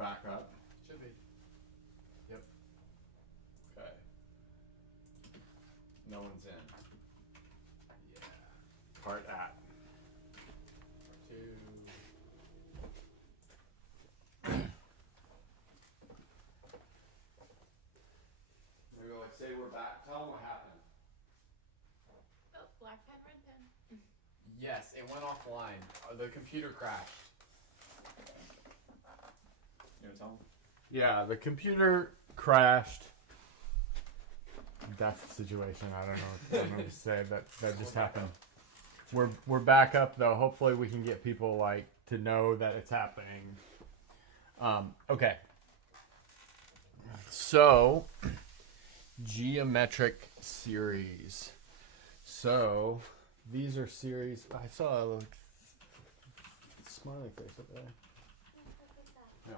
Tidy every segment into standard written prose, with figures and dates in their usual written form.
back up? Should be. Yep. Okay. No one's in. Yeah. Part at. Part 2. Maybe like say we're back. Tell them what happened. Oh, black pen, red pen. Yes, it went offline. The computer crashed. You want to tell them? Yeah, the computer crashed. That's the situation. I don't know what to say. That just happened. We're back up though. Hopefully we can get people like to know that it's happening. Okay. So geometric series. So these are series. I saw a smiley face up there. No.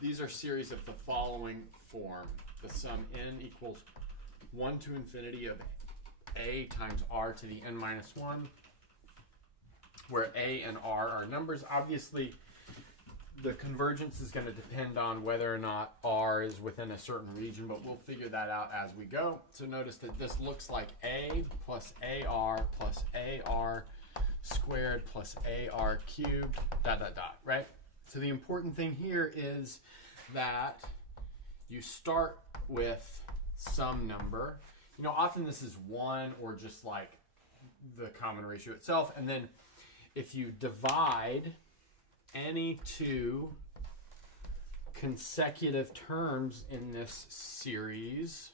These are series of the following form. The sum n equals 1 to infinity of a times r to the n minus 1, where a and r are numbers. Obviously, the convergence is going to depend on whether or not r is within a certain region, but we'll figure that out as we go. So notice that this looks like a plus ar plus ar squared plus ar cubed, dot, dot, dot, right? So the important thing here is that you start with some number. You know, often this is 1 or just like the common ratio itself. And then if you divide any two consecutive terms in this series,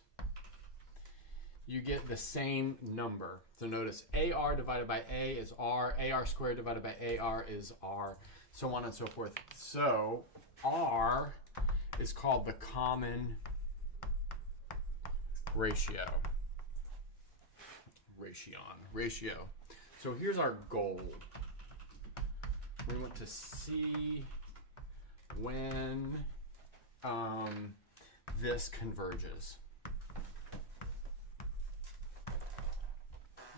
you get the same number. So notice AR divided by A is R, AR squared divided by AR is R, so on and so forth. So R is called the common ratio. Ratio. So here's our goal. We want to see when this converges.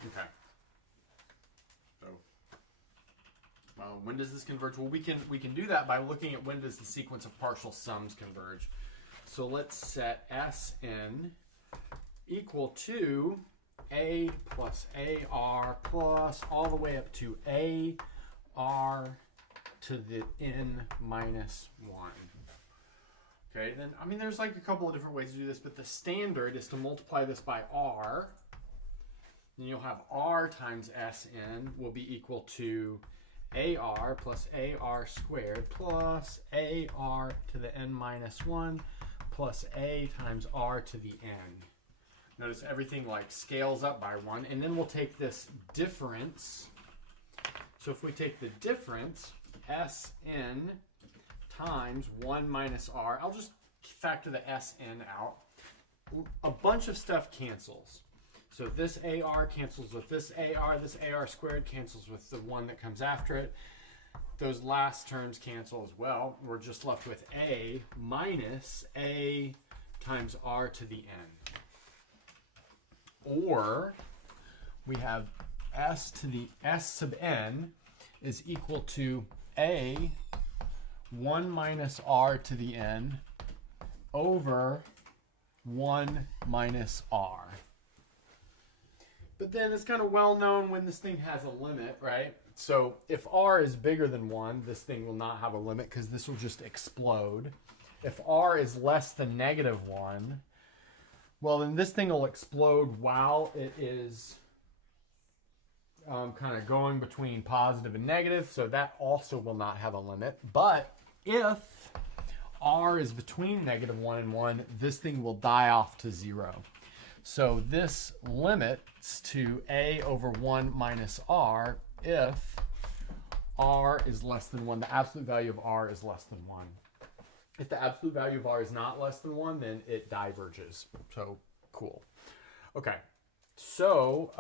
Okay. So, when does this converge? Well, we can do that by looking at when does the sequence of partial sums converge. So let's set Sn equal to a plus ar plus all the way up to ar to the n minus 1. Okay, then, I mean, there's like a couple of different ways to do this, but the standard is to multiply this by r. Then you'll have r times Sn will be equal to ar plus ar squared plus ar to the n minus 1 plus a times r to the n. Notice everything like scales up by 1, and then we'll take this difference. So if we take the difference, Sn times 1 minus r, I'll just factor the Sn out. A bunch of stuff cancels. So this AR cancels with this AR squared cancels with the one that comes after it. Those last terms cancel as well. We're just left with a minus a times r to the n. Or we have s to the s sub n is equal to a 1 minus r to the n over 1 minus r. But then it's kind of well known when this thing has a limit, right? So if r is bigger than 1, this thing will not have a limit because this will just explode. If r is less than negative 1, well, then this thing will explode while it is kind of going between positive and negative, so that also will not have a limit. But if r is between negative 1 and 1, this thing will die off to 0. So this limits to a over 1 minus r if r is less than 1. The absolute value of r is less than 1. If the absolute value of r is not less than 1, then it diverges. So cool. Okay. So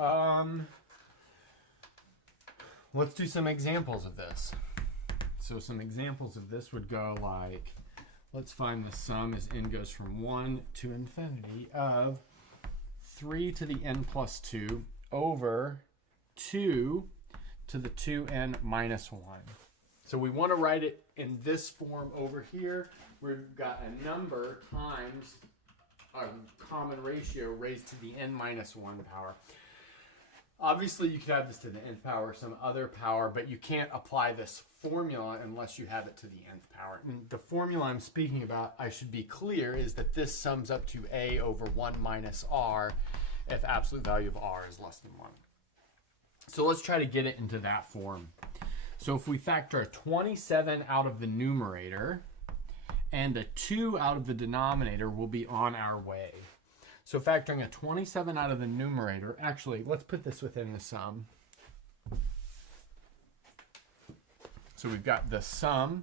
let's do some examples of this. So some examples of this would go like, let's find the sum as n goes from 1 to infinity of 3 to the n plus 2 over 2 to the 2n minus 1. So we want to write it in this form over here. We've got a number times a common ratio raised to the n minus 1 power. Obviously, you could have this to the nth power or some other power, but you can't apply this formula unless you have it to the nth power. And the formula I'm speaking about, I should be clear, is that this sums up to a over 1 minus r if absolute value of r is less than 1. So let's try to get it into that form. So if we factor a 27 out of the numerator and a 2 out of the denominator, we'll be on our way. So factoring a 27 out of the numerator, actually, let's put this within the sum. So we've got the sum,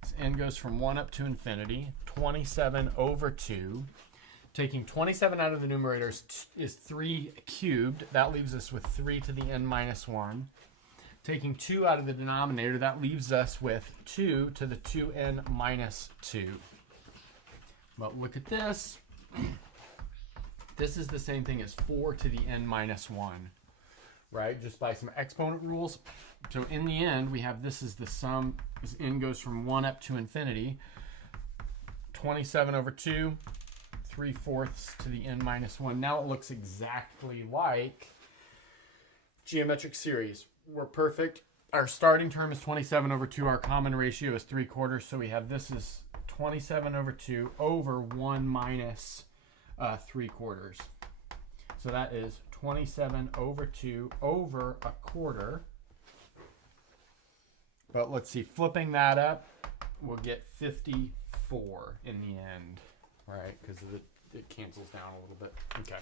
this n goes from 1 up to infinity, 27 over 2. Taking 27 out of the numerator is 3 cubed. That leaves us with 3 to the n minus 1. Taking 2 out of the denominator, that leaves us with 2 to the 2n minus 2. But look at this. This is the same thing as 4 to the n minus 1, right? Just by some exponent rules. So in the end, we have this is the sum. This n goes from 1 up to infinity. 27 over 2, 3/4 to the n minus 1. Now it looks exactly like geometric series. We're perfect. Our starting term is 27 over 2. Our common ratio is 3/4. So we have this is 27 over 2 over 1 minus 3/4. So that is 27 over 2 over 1/4. But let's see, flipping that up, we'll get 54 in the end, right? Because it cancels down a little bit. Okay.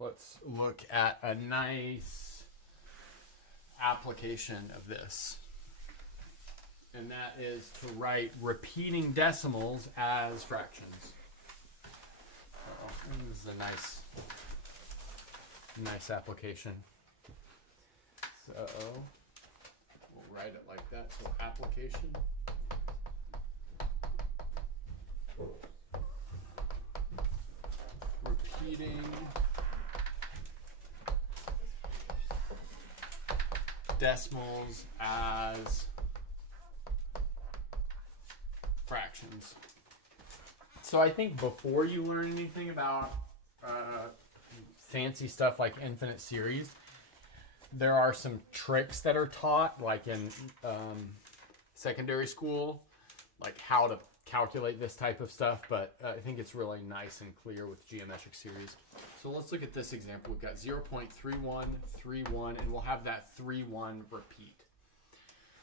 Let's look at a nice application of this. And that is to write repeating decimals as fractions. This is a nice application. So we'll write it like that. So application. Repeating decimals as fractions. So I think before you learn anything about fancy stuff like infinite series, there are some tricks that are taught, like in secondary school, like how to calculate this type of stuff, but I think it's really nice and clear with geometric series. So let's look at this example. We've got 0.3131, and we'll have that 3,1 repeat.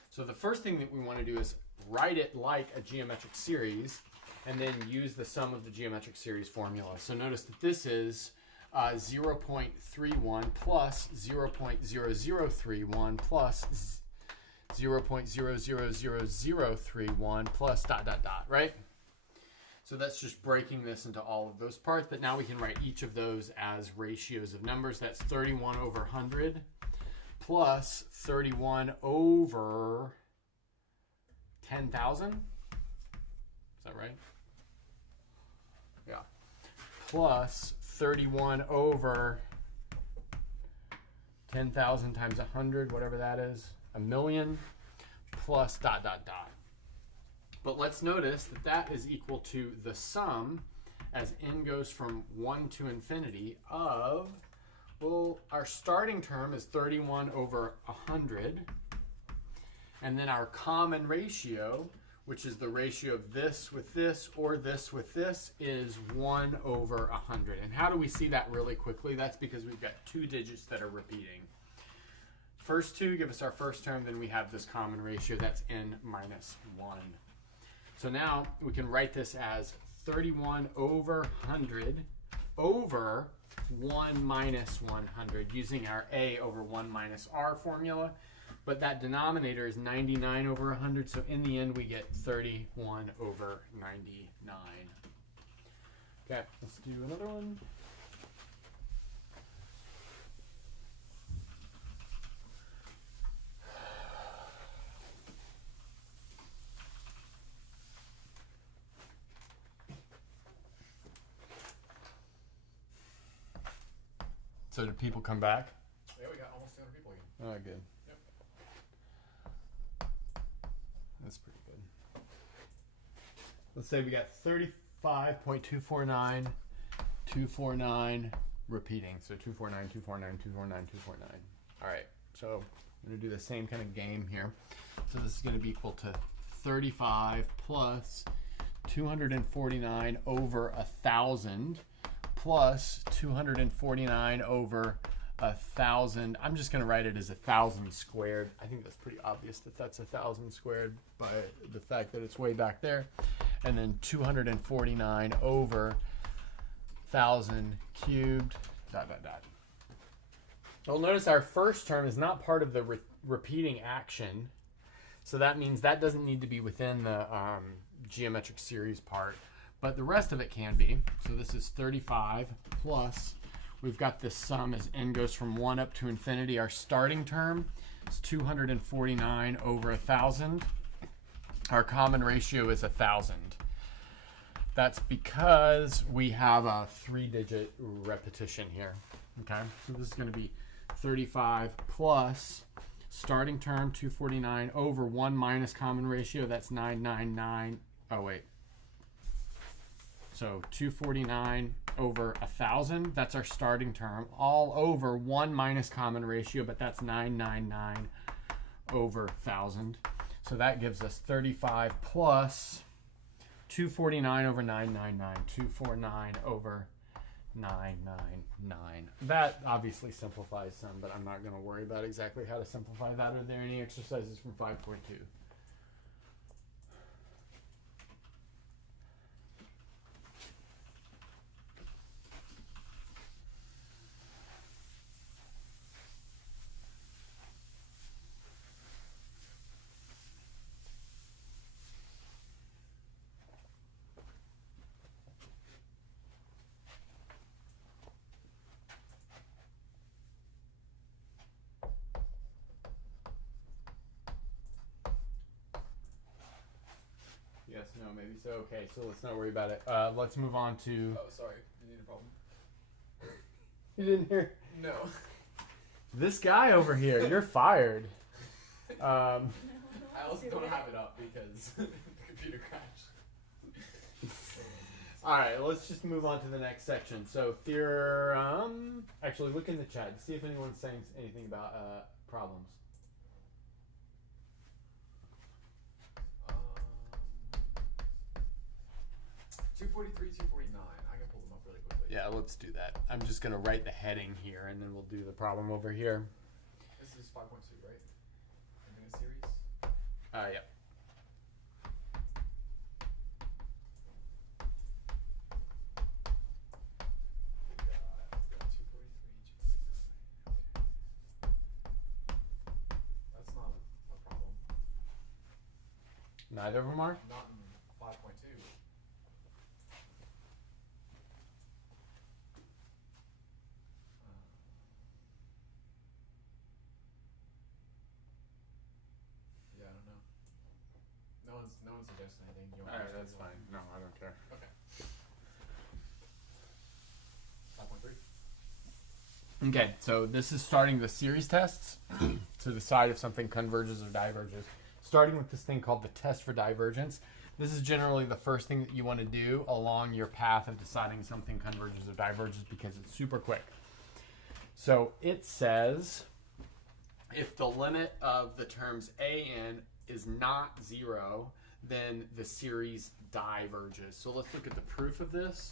So the first thing that we want to do is write it like a geometric series, and then use the sum of the geometric series formula. So notice that this is 0.31 plus 0.0031 plus 0.000031 plus ... right? So that's just breaking this into all of those parts, but now we can write each of those as ratios of numbers. That's 31 over 100 plus 31 over 10,000. Is that right? Yeah. Plus 31 over 10,000 times 100, whatever that is, 1,000,000 plus ... But let's notice that that is equal to the sum as n goes from 1 to infinity of, well, our starting term is 31 over 100. And then our common ratio, which is the ratio of this with this or this with this, is 1 over 100. And how do we see that really quickly? That's because we've got two digits that are repeating. First two give us our first term, then we have this common ratio, that's n minus 1. So now we can write this as 31 over 100 over 1 minus 100 using our a over 1 minus r formula. But that denominator is 99 over 100, so in the end we get 31 over 99. Okay, let's do another one. So do people come back? Oh, good. Yep. That's pretty good. Let's say we got 35.249, 249 repeating. So 249, 249, 249, 249. All right. So I'm going to do the same kind of game here. So this is going to be equal to 35 plus 249 over 1,000 plus 249 over 1,000. I'm just going to write it as 1,000 squared. I think that's pretty obvious that that's 1,000 squared by the fact that it's way back there. And then 249 over 1,000 cubed, dot, dot, dot. Well, notice our first term is not part of the repeating action. So that means that doesn't need to be within the geometric series part. But the rest of it can be. So this is 35 plus, we've got this sum as n goes from 1 up to infinity. Our starting term is 249 over 1,000. Our common ratio is 1,000. That's because we have a 3-digit repetition here. Okay, so this is going to be 35 plus starting term 249 over 1 minus common ratio. That's 999. Oh, wait. So 249 over 1,000. That's our starting term. All over 1 minus common ratio, but that's 999 over 1,000. So that gives us 35 plus 249 over 999. 249 over 999. That obviously simplifies some, but I'm not going to worry about exactly how to simplify that. Are there any exercises from 5.2? Yes, no, maybe so. Okay, so let's not worry about it. Let's move on to... Oh, sorry. You need a problem? You didn't hear? No. This guy over here, you're fired. I also don't have it up because the computer crashed. All right, let's just move on to the next section. So theorem... Actually, look in the chat to see if anyone's saying anything about problems. 243, 249. I can pull them up really quickly. Yeah, let's do that. I'm just going to write the heading here, and then we'll do the problem over here. This is 5.2, right? In a series? Yeah. We've got 243, 249. Okay. That's not a problem. Neither of them are? Not in 5.2. Yeah, I don't know. No one's suggesting anything. You All right, that's fine. No, I don't care. Okay. 5.3. Okay, so this is starting the series tests to decide if something converges or diverges. Starting with this thing called the test for divergence. This is generally the first thing that you want to do along your path of deciding something converges or diverges because it's super quick. So it says if the limit of the terms a n is not 0, then the series diverges. So let's look at the proof of this.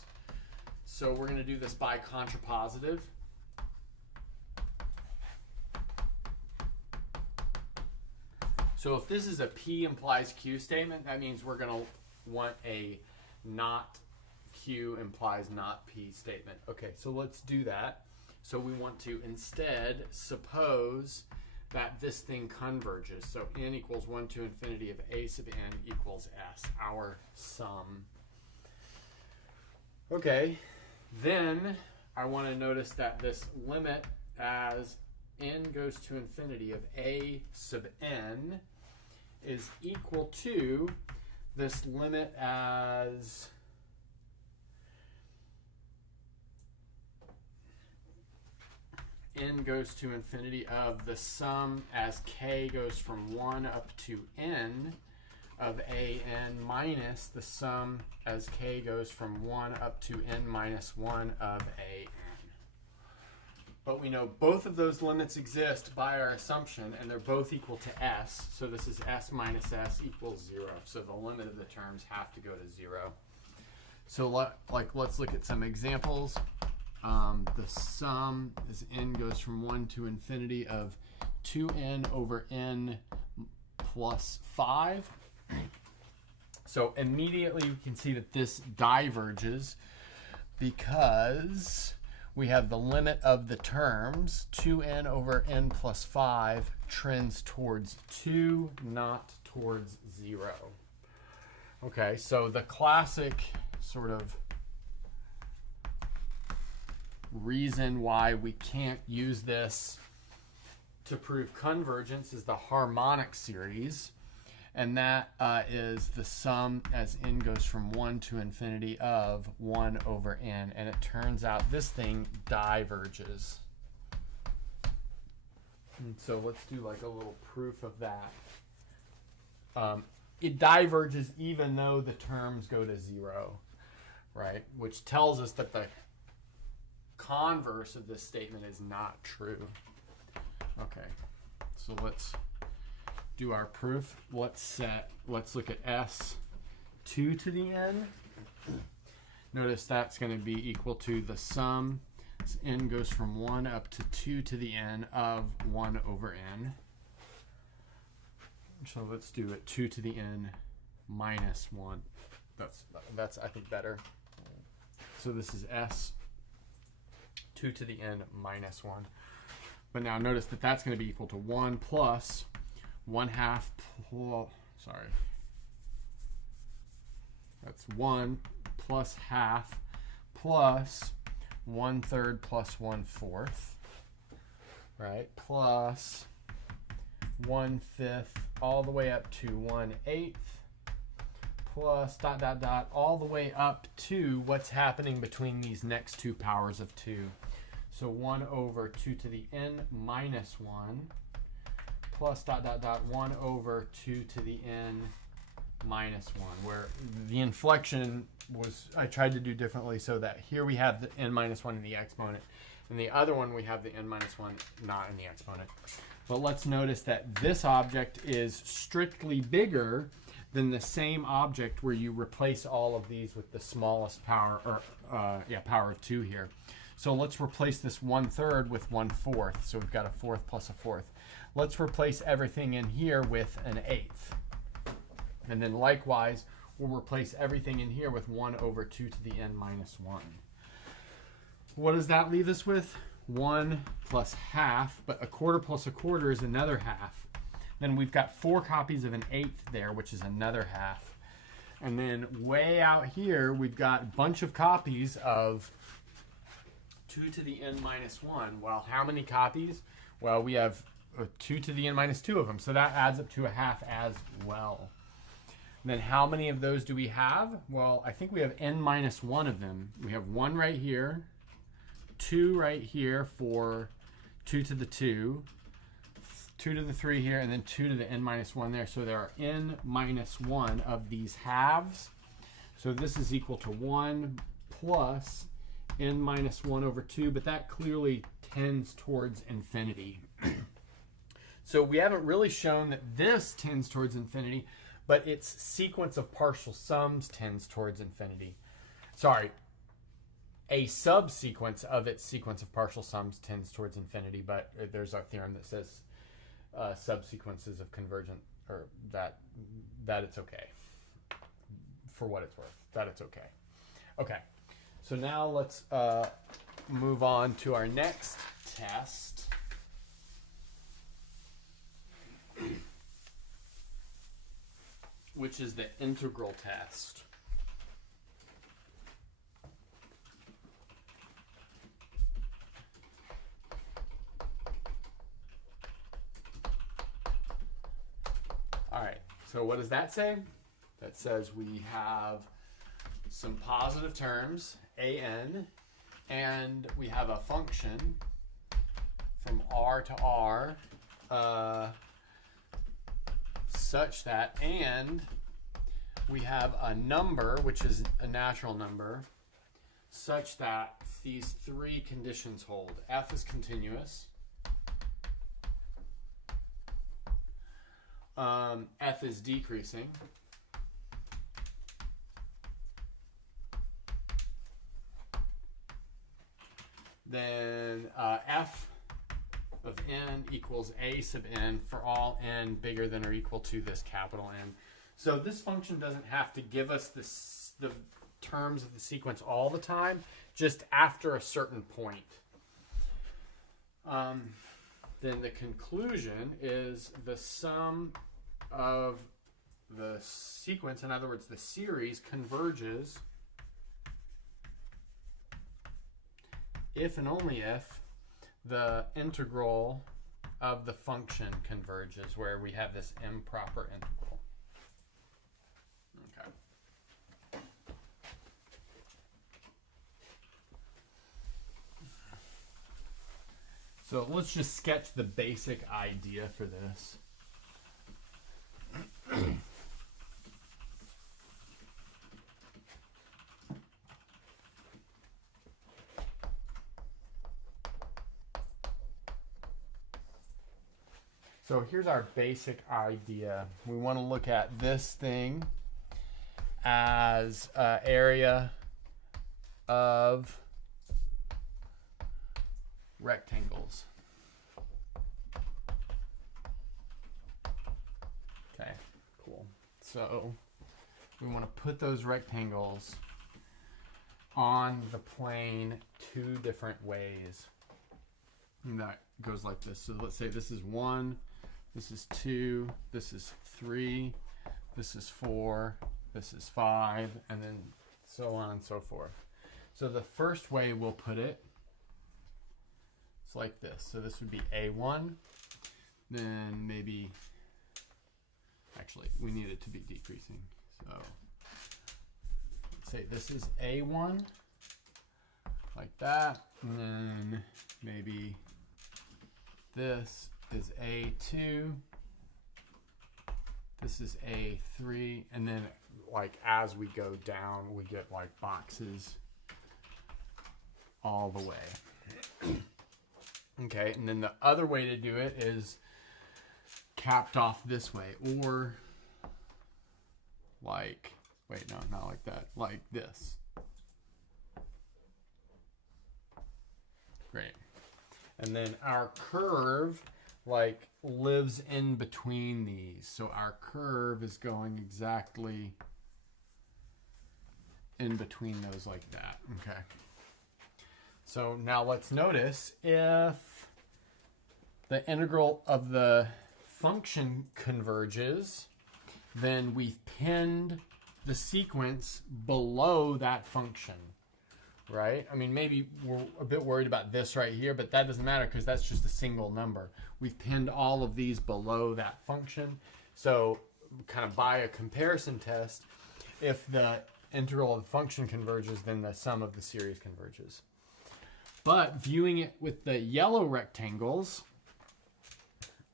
So we're going to do this by contrapositive. So if this is a P implies Q statement, that means we're going to want a not Q implies not P statement. Okay, so let's do that. So we want to instead suppose that this thing converges. So n equals 1 to infinity of a sub n equals s, our sum. Okay, then I want to notice that this limit as n goes to infinity of a sub n is equal to this limit as n goes to infinity of the sum as k goes from 1 up to n of a n minus the sum as k goes from 1 up to n minus 1 of a n. But we know both of those limits exist by our assumption, and they're both equal to s. So this is s minus s equals 0. So the limit of the terms have to go to 0. So let's look at some examples. The sum as n goes from 1 to infinity of 2n over n plus 5. So immediately we can see that this diverges because we have the limit of the terms, 2n over n plus 5 trends towards 2, not towards 0. Okay, so the classic sort of reason why we can't use this to prove convergence is the harmonic series. And that is the sum as n goes from 1 to infinity of 1 over n. And it turns out this thing diverges. And so let's do like a little proof of that. It diverges even though the terms go to 0, right? Which tells us that the converse of this statement is not true. Okay, so let's do our proof. Let's look at s 2 to the n. Notice that's going to be equal to the sum as n goes from 1 up to 2 to the n of 1 over n. So let's do it 2 to the n minus 1. That's I think better. So this is s 2 to the n minus 1. But now notice that that's going to be equal to 1 plus 1/2 plus, sorry. That's 1 plus half plus 1/3 plus 1/4, right? Plus 1/5 all the way up to 1/8 plus dot dot dot all the way up to what's happening between these next two powers of 2. So 1 over 2 to the n minus 1 plus dot dot dot 1 over 2 to the n minus 1, where the inflection was, I tried to do differently so that here we have the n minus 1 in the exponent, and the other one we have the n minus 1 not in the exponent. But let's notice that this object is strictly bigger than the same object where you replace all of these with the smallest power, or power of 2 here. So let's replace this 1/3 with 1/4. So we've got a 4th plus a 4th. Let's replace everything in here with an 1/8. And then likewise, we'll replace everything in here with 1 over 2 to the n minus 1. What does that leave us with? 1 plus half, but a quarter plus a quarter is another half. Then we've got 4 copies of an 1/8 there, which is another half. And then way out here, we've got a bunch of copies of 2 to the n minus 1. Well, how many copies? Well, we have 2 to the n minus 2 of them, so that adds up to a half as well. And then how many of those do we have? Well, I think we have n minus 1 of them. We have 1 right here, 2 right here for 2 to the 2, 2 to the 3 here, and then 2 to the n minus 1 there. So there are n minus 1 of these halves. So this is equal to 1 plus n minus 1 over 2, but that clearly tends towards infinity. So we haven't really shown that this tends towards infinity, but its sequence of partial sums tends towards infinity. Sorry, a subsequence of its sequence of partial sums tends towards infinity, but there's a theorem that says subsequences of convergent, or that it's okay. For what it's worth, that it's okay. Okay, so now let's move on to our next test. Which is the integral test. All right, so what does that say? That says we have some positive terms, an, and we have a function from R to R such that, and we have a number, which is a natural number, such that these three conditions hold. F is continuous. F is decreasing. Then F of n equals a sub n for all n bigger than or equal to this capital N. So this function doesn't have to give us the terms of the sequence all the time, just after a certain point. Then the conclusion is the sum of the sequence, in other words, the series, converges if and only if the integral of the function converges, where we have this improper integral. Okay. So let's just sketch the basic idea for this. So here's our basic idea. We want to look at this thing as area of rectangles. Okay, cool. So we want to put those rectangles on the plane two different ways. And that goes like this. So let's say this is 1, this is 2, this is 3, this is 4, this is 5, and then so on and so forth. So the first way we'll put it is like this. So this would be A1, then maybe, actually we need it to be decreasing. So let's say this is A1, like that, and then maybe this is A2, this is A3, and then like as we go down, we get like boxes all the way. Okay, and then the other way to do it is capped off this way, or like, wait, no, not like that, like this. Great. And then our curve like lives in between these. So our curve is going exactly in between those like that. Okay. So now let's notice if the integral of the function converges, then we've pinned the sequence below that function. Right? I mean, maybe we're a bit worried about this right here, but that doesn't matter because that's just a single number. We've pinned all of these below that function. So kind of by a comparison test, if the integral of the function converges, then the sum of the series converges. But viewing it with the yellow rectangles,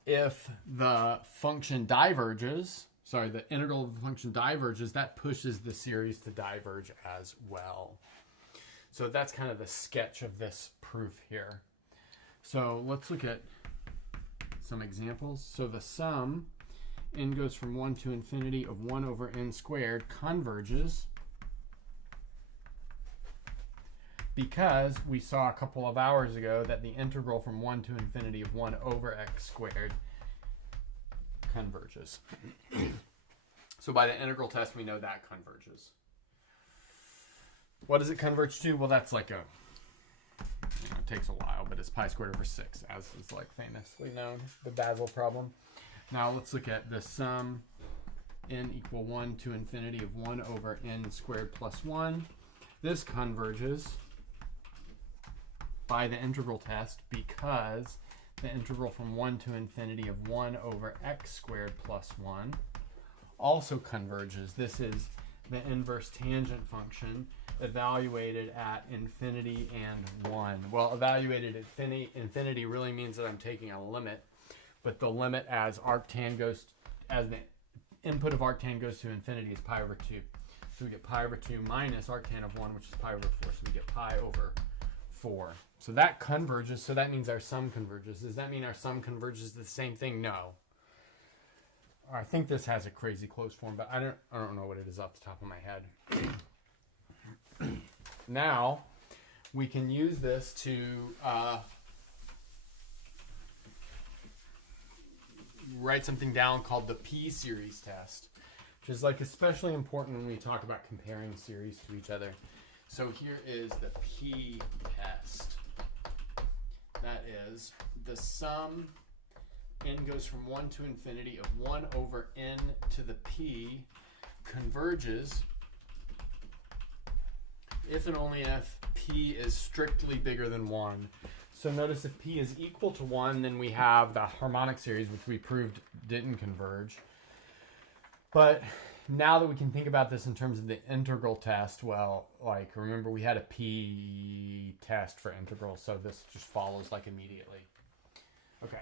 if the function diverges, sorry, the integral of the function diverges, that pushes the series to diverge as well. So that's kind of the sketch of this proof here. So let's look at some examples. So the sum, n goes from 1 to infinity of 1 over n squared, converges because we saw a couple of hours ago that the integral from 1 to infinity of 1 over x squared converges. So by the integral test, we know that converges. What does it converge to? Well, that's like a, it takes a while, but it's pi squared over 6, as is like famously known, the Basel problem. Now let's look at the sum, n equal 1 to infinity of 1 over n squared plus 1. This converges by the integral test because the integral from 1 to infinity of 1 over x squared plus 1 also converges. This is the inverse tangent function evaluated at infinity and 1. Well, evaluated at infinity really means that I'm taking a limit, but the limit as arctan goes, as the input of arctan goes to infinity is pi over 2. So we get pi over 2 minus arctan of 1, which is pi over 4, so we get pi over 4. So that converges, so that means our sum converges. Does that mean our sum converges to the same thing? No. I think this has a crazy closed form, but I don't know what it is off the top of my head. Now, we can use this to write something down called the P-series test, which is like especially important when we talk about comparing series to each other. So here is the P-test. That is the sum n goes from 1 to infinity of 1 over n to the p converges if and only if p is strictly bigger than 1. So notice if p is equal to 1, then we have the harmonic series, which we proved didn't converge. But now that we can think about this in terms of the integral test, well, like remember we had a p test for integral, so this just follows like immediately. Okay.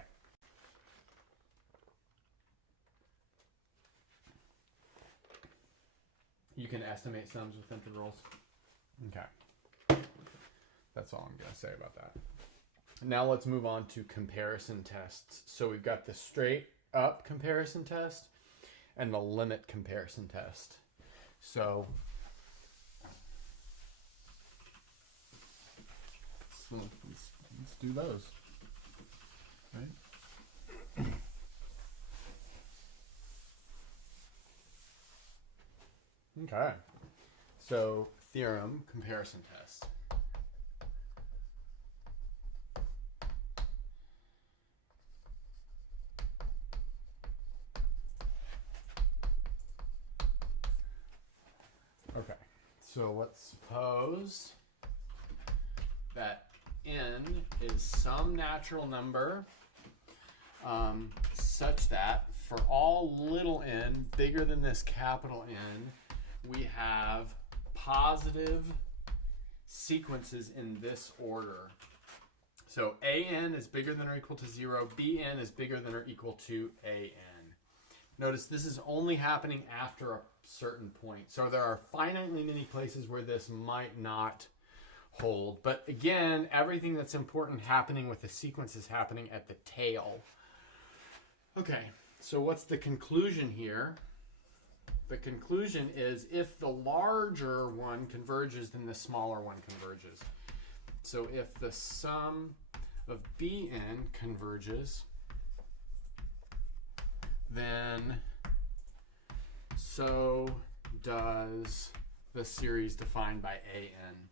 You can estimate sums with integrals. Okay. That's all I'm going to say about that. Now let's move on to comparison tests. So we've got the straight up comparison test and the limit comparison test. So let's do those. Right? Okay. So theorem comparison test. Okay, so let's suppose that n is some natural number such that for all little n bigger than this capital N, we have positive sequences in this order. So an is bigger than or equal to 0, bn is bigger than or equal to an. Notice this is only happening after a certain point. So there are finitely many places where this might not hold. But again, everything that's important happening with the sequence is happening at the tail. Okay, so what's the conclusion here? The conclusion is if the larger one converges, then the smaller one converges. So if the sum of bn converges, then so does the series defined by an.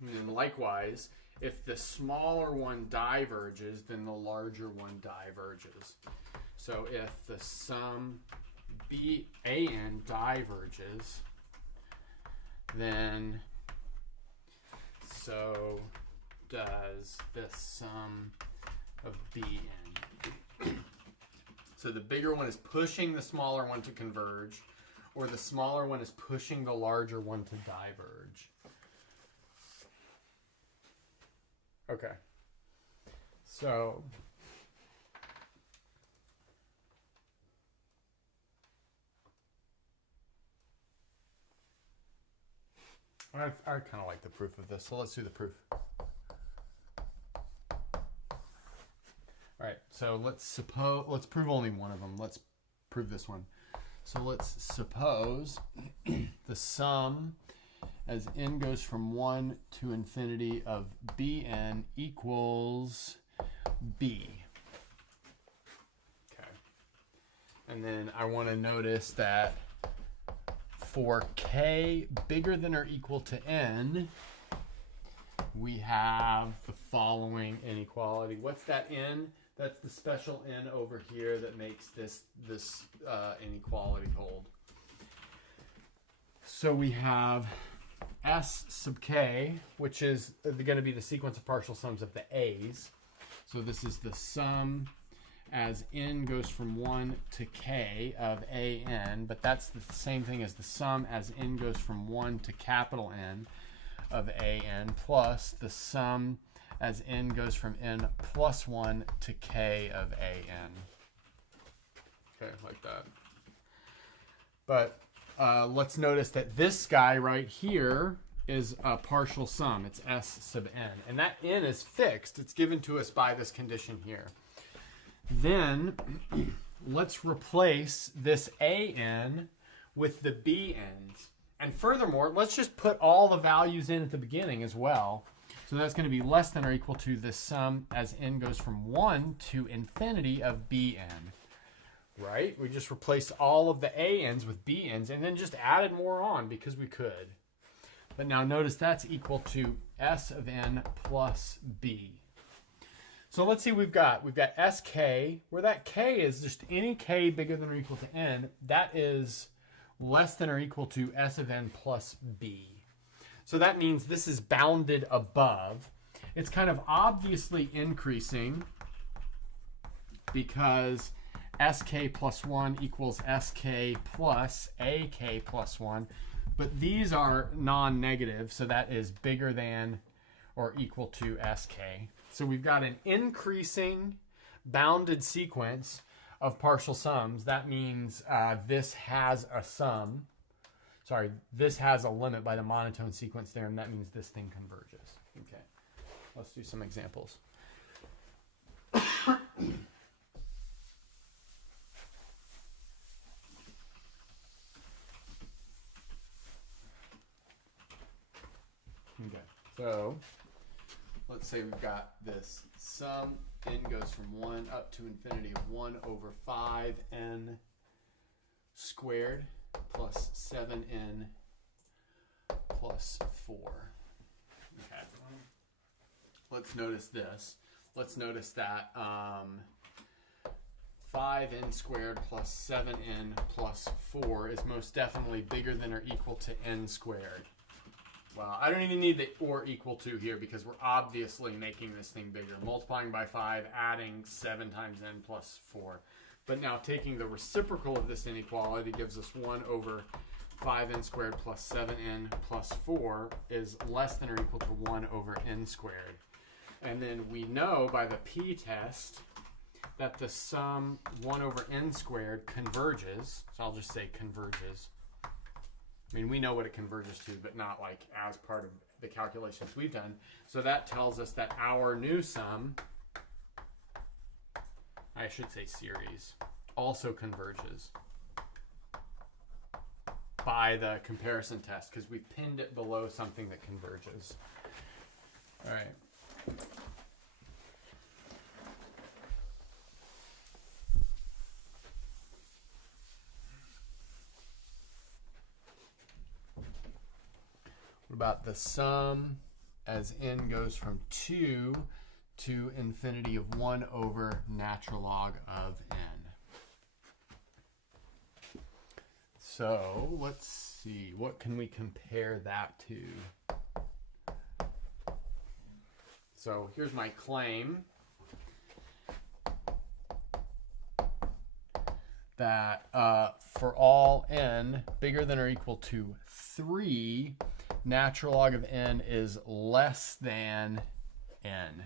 And then likewise, if the smaller one diverges, then the larger one diverges. So if the sum an diverges, then so does the sum of bn. So the bigger one is pushing the smaller one to converge, or the smaller one is pushing the larger one to diverge. Okay. So I kind of like the proof of this, so let's do the proof. All right, so let's prove only one of them. Let's prove this one. So let's suppose the sum as n goes from 1 to infinity of bn equals b. Okay. And then I want to notice that for k bigger than or equal to n, we have the following inequality. What's that n? That's the special n over here that makes this inequality hold. So we have s sub k, which is going to be the sequence of partial sums of the a's. So this is the sum as n goes from 1 to k of an, but that's the same thing as the sum as n goes from 1 to capital N of an, plus the sum as n goes from n plus 1 to k of an. Okay, like that. But let's notice that this guy right here is a partial sum. It's s sub n. And that n is fixed. It's given to us by this condition here. Then let's replace this an with the bn's. And furthermore, let's just put all the values in at the beginning as well. So that's going to be less than or equal to the sum as n goes from 1 to infinity of bn. Right? We just replaced all of the an's with bn's and then just added more on because we could. But now notice that's equal to s of n plus b. So let's see what we've got sk, where that k is just any k bigger than or equal to n, that is less than or equal to s of n plus b. So that means this is bounded above. It's kind of obviously increasing because sk plus 1 equals sk plus ak plus 1. But these are non-negative, so that is bigger than or equal to sk. So we've got an increasing bounded sequence of partial sums. That means this has a sum. Sorry, this has a limit by the monotone sequence theorem. That means this thing converges. Okay, let's do some examples. Okay, so let's say we've got this sum, n goes from 1 up to infinity of 1 over 5n squared plus 7n plus 4. Okay, let's notice this. Let's notice that 5n squared plus 7n plus 4 is most definitely bigger than or equal to n squared. Well, I don't even need the or equal to here because we're obviously making this thing bigger. Multiplying by 5, adding 7 times n plus 4. But now taking the reciprocal of this inequality gives us 1 over 5n squared plus 7n plus 4 is less than or equal to 1 over n squared. And then we know by the Ptest that the sum 1 over n squared converges. So I'll just say converges. I mean, we know what it converges to, but not like as part of the calculations we've done. So that tells us that our new sum, I should say series, also converges by the comparison test because we pinned it below something that converges. All right. What about the sum as n goes from 2 to infinity of 1 over natural log of n? So let's see, what can we compare that to? So here's my claim that for all n bigger than or equal to 3, natural log of n is less than n.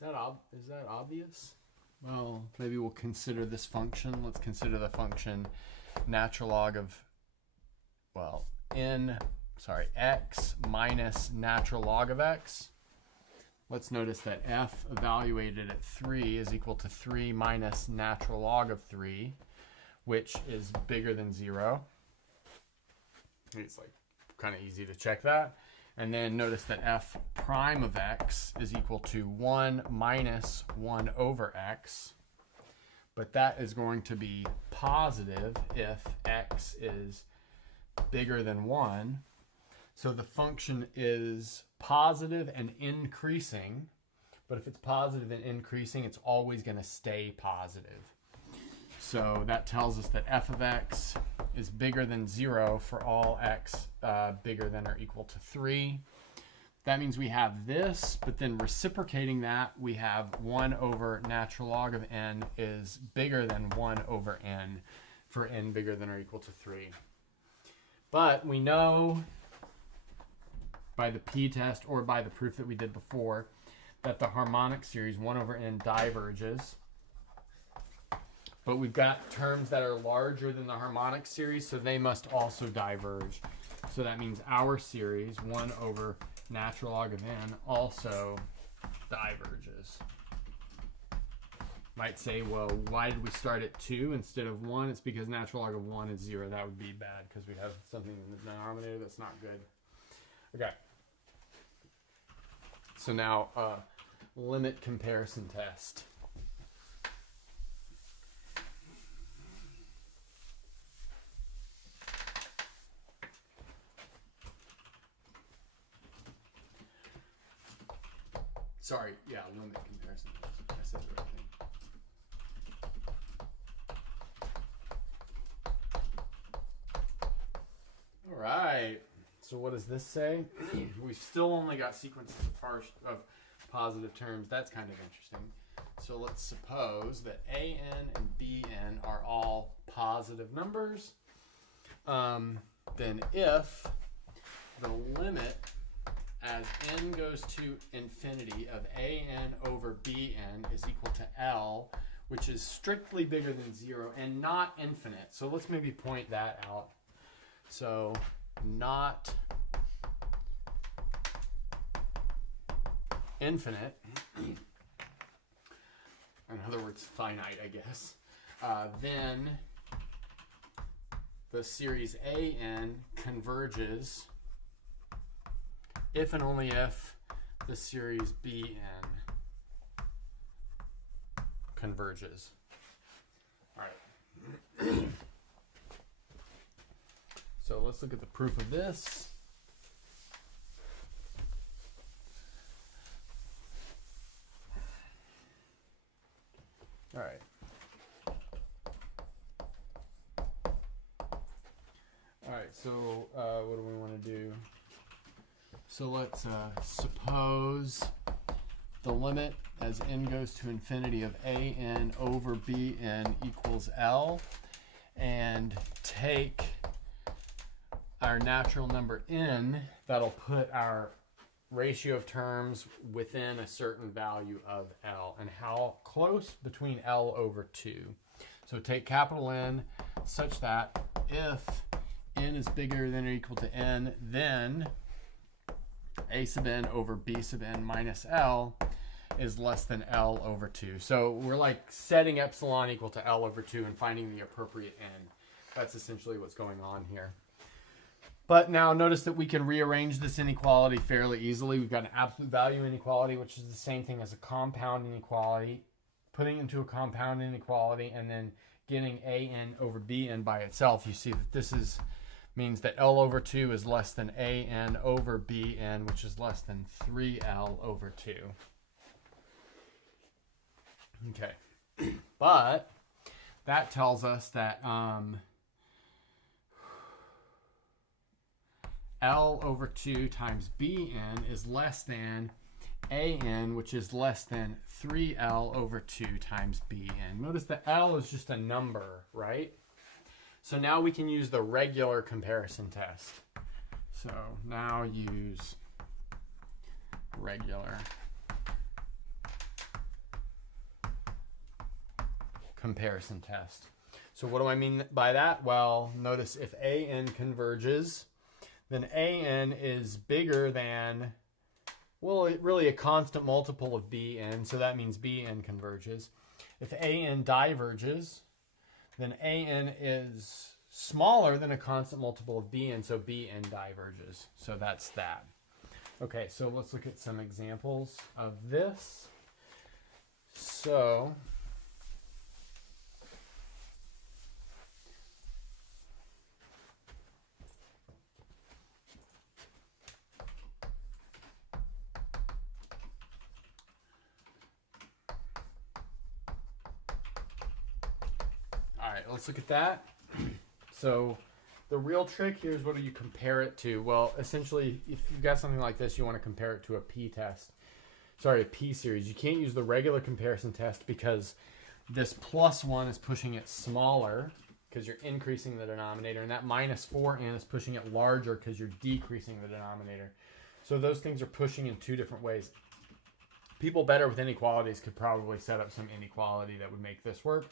Is that obvious? Well, maybe we'll consider this function. Let's consider the function natural log of, well, x minus natural log of x. Let's notice that f evaluated at 3 is equal to 3 minus natural log of 3, which is bigger than 0. It's like kind of easy to check that. And then notice that f prime of x is equal to 1 minus 1 over x. But that is going to be positive if x is bigger than 1. So the function is positive and increasing, but if it's positive and increasing, it's always going to stay positive. So that tells us that f of x is bigger than 0 for all x bigger than or equal to 3. That means we have this, but then reciprocating that, we have 1 over natural log of n is bigger than 1 over n for n bigger than or equal to 3. But we know by the p-test or by the proof that we did before that the harmonic series 1 over n diverges. But we've got terms that are larger than the harmonic series, so they must also diverge. So that means our series, 1 over natural log of n, also diverges. Might say, well, why did we start at 2 instead of 1? It's because natural log of 1 is 0. That would be bad because we have something in the denominator that's not good. Okay. So now, limit comparison test. Sorry, yeah, limit comparison test. I said the right thing. All right. So what does this say? We've still only got sequences of positive terms. That's kind of interesting. So let's suppose that an and bn are all positive numbers. Then if the limit as n goes to infinity of an over bn is equal to L, which is strictly bigger than 0 and not infinite. So let's maybe point that out. So not infinite, in other words, finite, I guess, then the series an converges if and only if the series bn converges. All right. So let's look at the proof of this. All right. All right, so what do we want to do? So let's suppose the limit as n goes to infinity of an over bn equals L, and take our natural number n, that'll put our ratio of terms within a certain value of L. And how close? Between L over 2. So take capital N such that if n is bigger than or equal to n, then a sub n over b sub n minus L is less than L over 2. So we're like setting epsilon equal to L over 2 and finding the appropriate n. That's essentially what's going on here. But now notice that we can rearrange this inequality fairly easily. We've got an absolute value inequality, which is the same thing as a compound inequality. Putting it into a compound inequality and then getting an over bn by itself, you see that this means that L over 2 is less than an over bn, which is less than 3L over 2. Okay. But that tells us that L over 2 times bn is less than an, which is less than 3L over 2 times bn. Notice that L is just a number, right? So now we can use the regular comparison test. So now use regular comparison test. So what do I mean by that? Well, notice if an converges, then an is bigger than, well, really a constant multiple of bn, so that means bn converges. If an diverges, then an is smaller than a constant multiple of bn, so bn diverges. So that's that. Okay, so let's look at some examples of this. So let's look at that. So The real trick here is what do you compare it to? Well, essentially, if you've got something like this, you want to compare it to a p-test. Sorry, a p-series. You can't use the regular comparison test because this plus 1 is pushing it smaller because you're increasing the denominator, and that minus 4n is pushing it larger because you're decreasing the denominator. So those things are pushing in two different ways. People better with inequalities could probably set up some inequality that would make this work,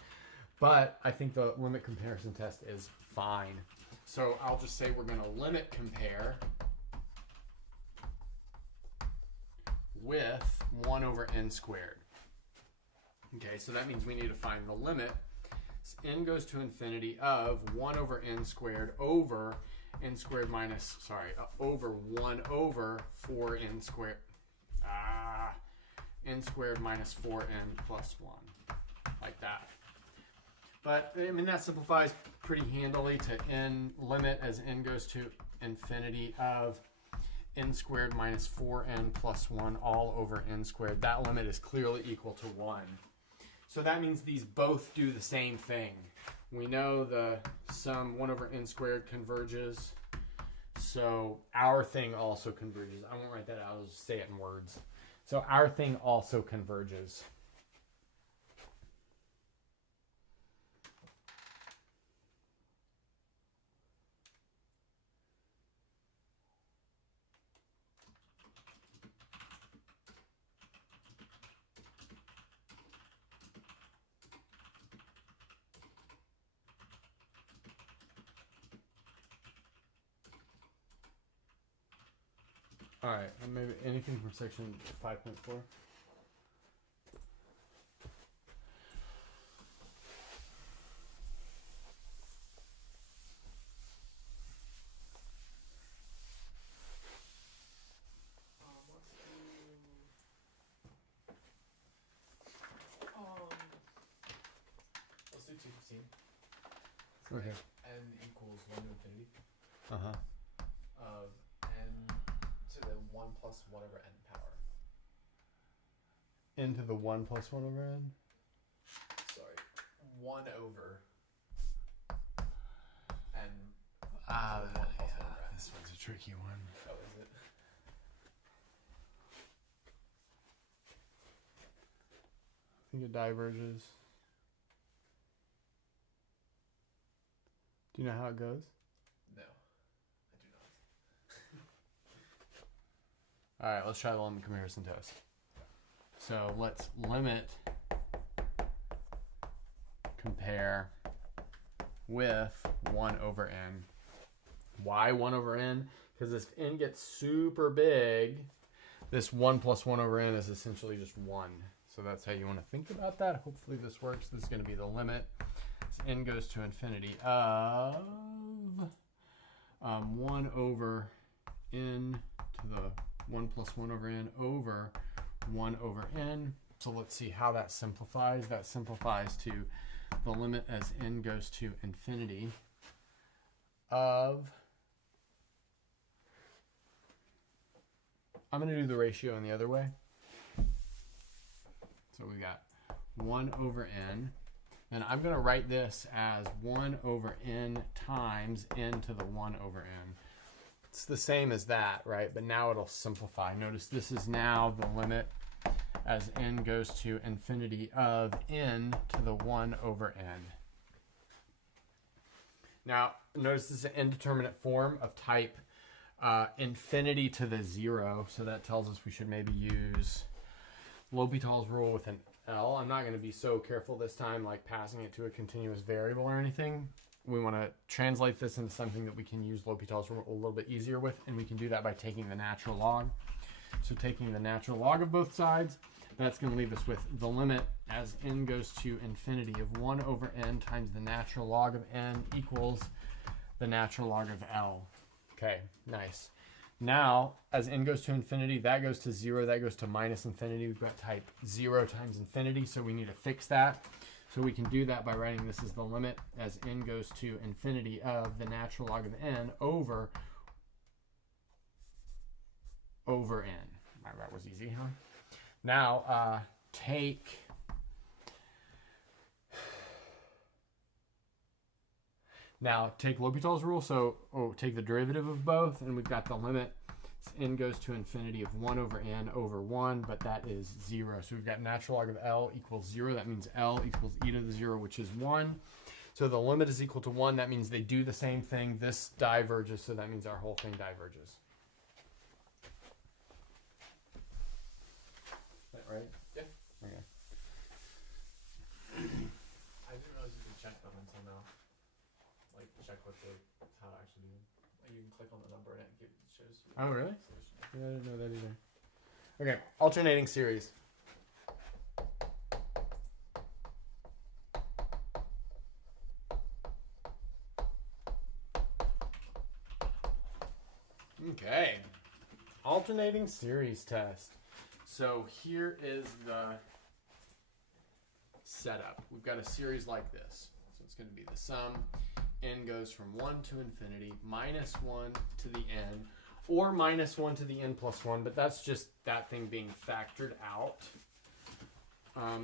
but I think the limit comparison test is fine. So I'll just say we're going to limit compare with 1 over n squared. Okay, so that means we need to find the limit. N goes to infinity of 1 over n squared over n squared minus, over 1 over 4n squared. N squared minus 4n plus 1. Like that. But, I mean, that simplifies pretty handily to n limit as n goes to infinity of n squared minus 4n plus 1 all over n squared. That limit is clearly equal to 1. So that means these both do the same thing. We know the sum 1 over n squared converges. So our thing also converges. I won't write that out. I'll just say it in words. So our thing also converges. All right, and maybe anything from section 5.4? Let's do 215. Okay. N equals 1 to infinity Uh-huh. of n to the 1 plus 1 over n power. N to the 1 plus 1 over n? Sorry. 1 over n. Ah, to the 1 plus 1 over n. this one's a tricky one. Oh, is it? I think it diverges. Do you know how it goes? No, I do not. All right, let's try the limit comparison test. So let's limit compare with 1 over n. Why 1 over n? Because if n gets super big, this 1 plus 1 over n is essentially just 1. So that's how you want to think about that. Hopefully this works. This is going to be the limit. So n goes to infinity of 1 over n to the 1 plus 1 over n over 1 over n. So let's see how that simplifies. That simplifies to the limit as n goes to infinity of, I'm going to do the ratio in the other way. So we got 1 over n. And I'm going to write this as 1 over n times n to the 1 over n. It's the same as that, right? But now it'll simplify. Notice this is now the limit as n goes to infinity of n to the 1 over n. Now, notice this is an indeterminate form of type infinity to the 0. So that tells us we should maybe use L'Hopital's rule with an L. I'm not going to be so careful this time, like passing it to a continuous variable or anything. We want to translate this into something that we can use L'Hopital's rule a little bit easier with, and we can do that by taking the natural log. So taking the natural log of both sides, that's going to leave us with the limit as n goes to infinity of 1 over n times the natural log of n equals the natural log of L. Okay, nice. Now, as n goes to infinity, that goes to 0, that goes to minus infinity. We've got type 0 times infinity, so we need to fix that. So we can do that by writing this as the limit as n goes to infinity of the natural log of n over n. All right, that was easy, huh? Now, Now take L'Hopital's rule, so take the derivative of both, and we've got the limit. N goes to infinity of 1 over n over 1, but that is 0. So we've got natural log of L equals 0. That means L equals e to the 0, which is 1. So the limit is equal to 1. That means they do the same thing. This diverges, so that means our whole thing diverges. Is that right? Yeah. Okay. I didn't realize you could check them until now. Like check what the how to actually do them. Like, you can click on the number and it shows you. Oh, really? Solution. Yeah, I didn't know that either. Okay, alternating series. Okay, alternating series test. So here is the setup. We've got a series like this. So it's going to be the sum. N goes from 1 to infinity, minus 1 to the n, or minus 1 to the n plus 1, but that's just that thing being factored out.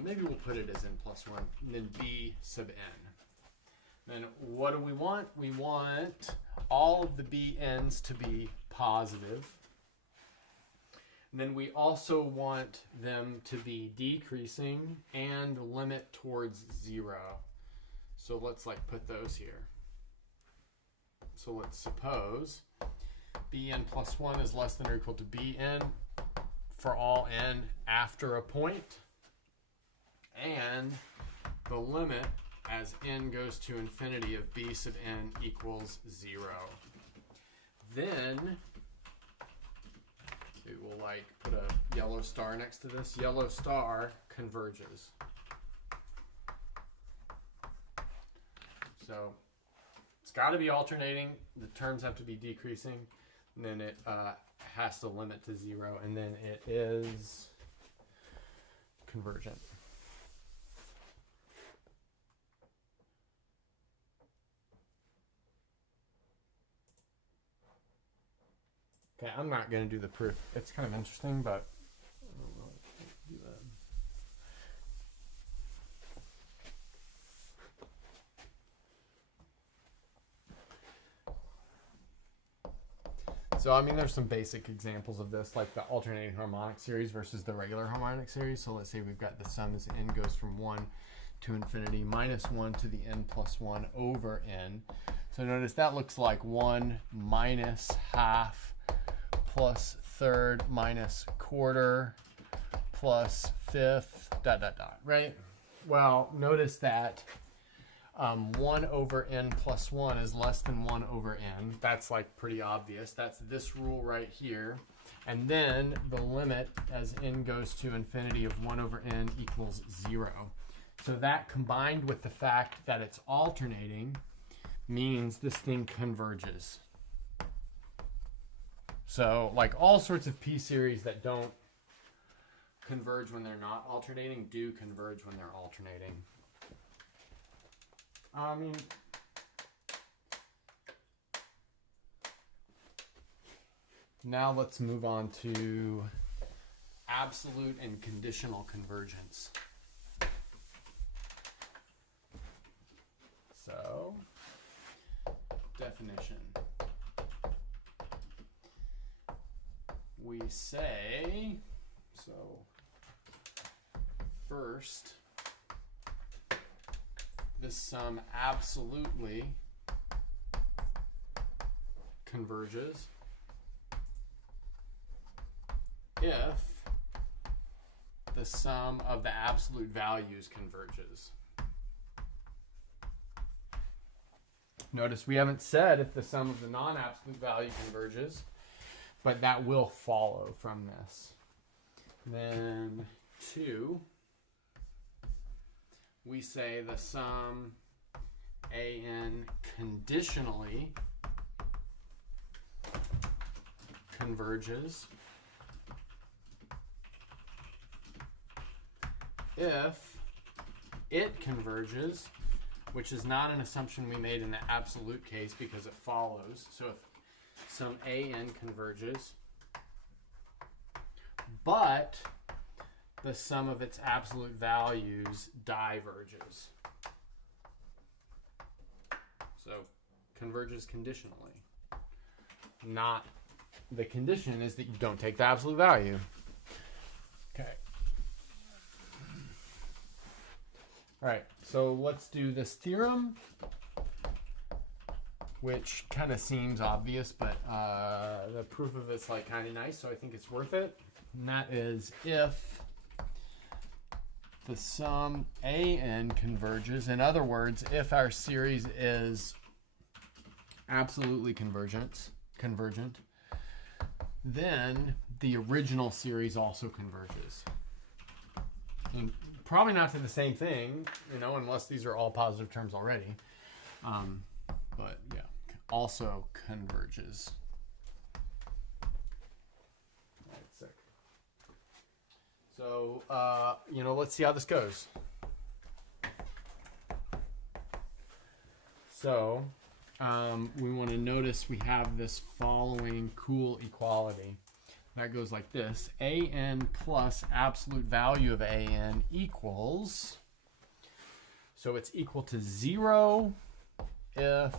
Maybe we'll put it as n plus 1, and then b sub n. Then what do we want? We want all of the bn's to be positive. And then we also want them to be decreasing and limit towards 0. So let's put those here. So let's suppose bn plus 1 is less than or equal to bn for all n after a point, and the limit as n goes to infinity of b sub n equals 0. Then we will put a yellow star next to this. Yellow star converges. So it's got to be alternating. The terms have to be decreasing. And then it has to limit to 0. And then it is convergent. Okay, I'm not going to do the proof. It's kind of interesting, but I don't know if I can do that. So, I mean, there's some basic examples of this, like the alternating harmonic series versus the regular harmonic series. So let's say we've got the sum as n goes from 1 to infinity, minus 1 to the n plus 1 over n. So notice that looks like 1 minus half plus third minus quarter plus fifth, right? Well, notice that 1 over n plus 1 is less than 1 over n. That's pretty obvious. That's this rule right here. And then the limit as n goes to infinity of 1 over n equals 0. So that combined with the fact that it's alternating means this thing converges. So all sorts of p-series that don't converge when they're not alternating do converge when they're alternating. I mean, now let's move on to absolute and conditional convergence. So, definition. We say, so first, this sum absolutely converges if the sum of the absolute values converges. Notice we haven't said if the sum of the non-absolute value converges, but that will follow from this. Then 2, we say the sum an conditionally converges if it converges, which is not an assumption we made in the absolute case because it follows. So if sum an converges, but the sum of its absolute values diverges. So converges conditionally. Not, the condition is that you don't take the absolute value. Okay. All right, so let's do this theorem, which kind of seems obvious, but the proof of it's like kind of nice, so I think it's worth it. And that is if the sum AN converges, in other words, if our series is absolutely convergent, then the original series also converges. And probably not to the same thing, you know, unless these are all positive terms already. But yeah, also converges. All right, sick. So, you know, let's see how this goes. So, we want to notice we have this following cool equality. That goes like this. AN plus absolute value of AN equals, so it's equal to 0 if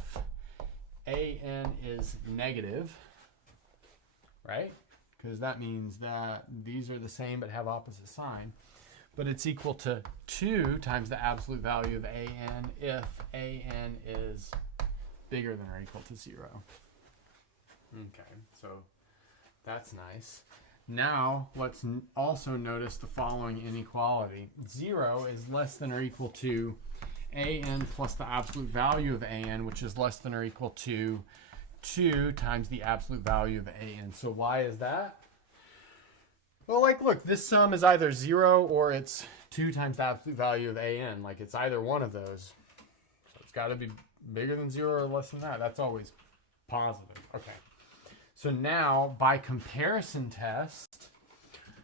AN is negative, right? Because that means that these are the same but have opposite sign. But it's equal to 2 times the absolute value of AN if AN is bigger than or equal to 0. Okay, so that's nice. Now, let's also notice the following inequality. 0 is less than or equal to AN plus the absolute value of AN, which is less than or equal to 2 times the absolute value of AN. So why is that? Well, like, look, this sum is either 0 or it's 2 times the absolute value of AN. Like, it's either one of those. So it's got to be bigger than 0 or less than that. That's always positive. Okay. So now, by comparison test,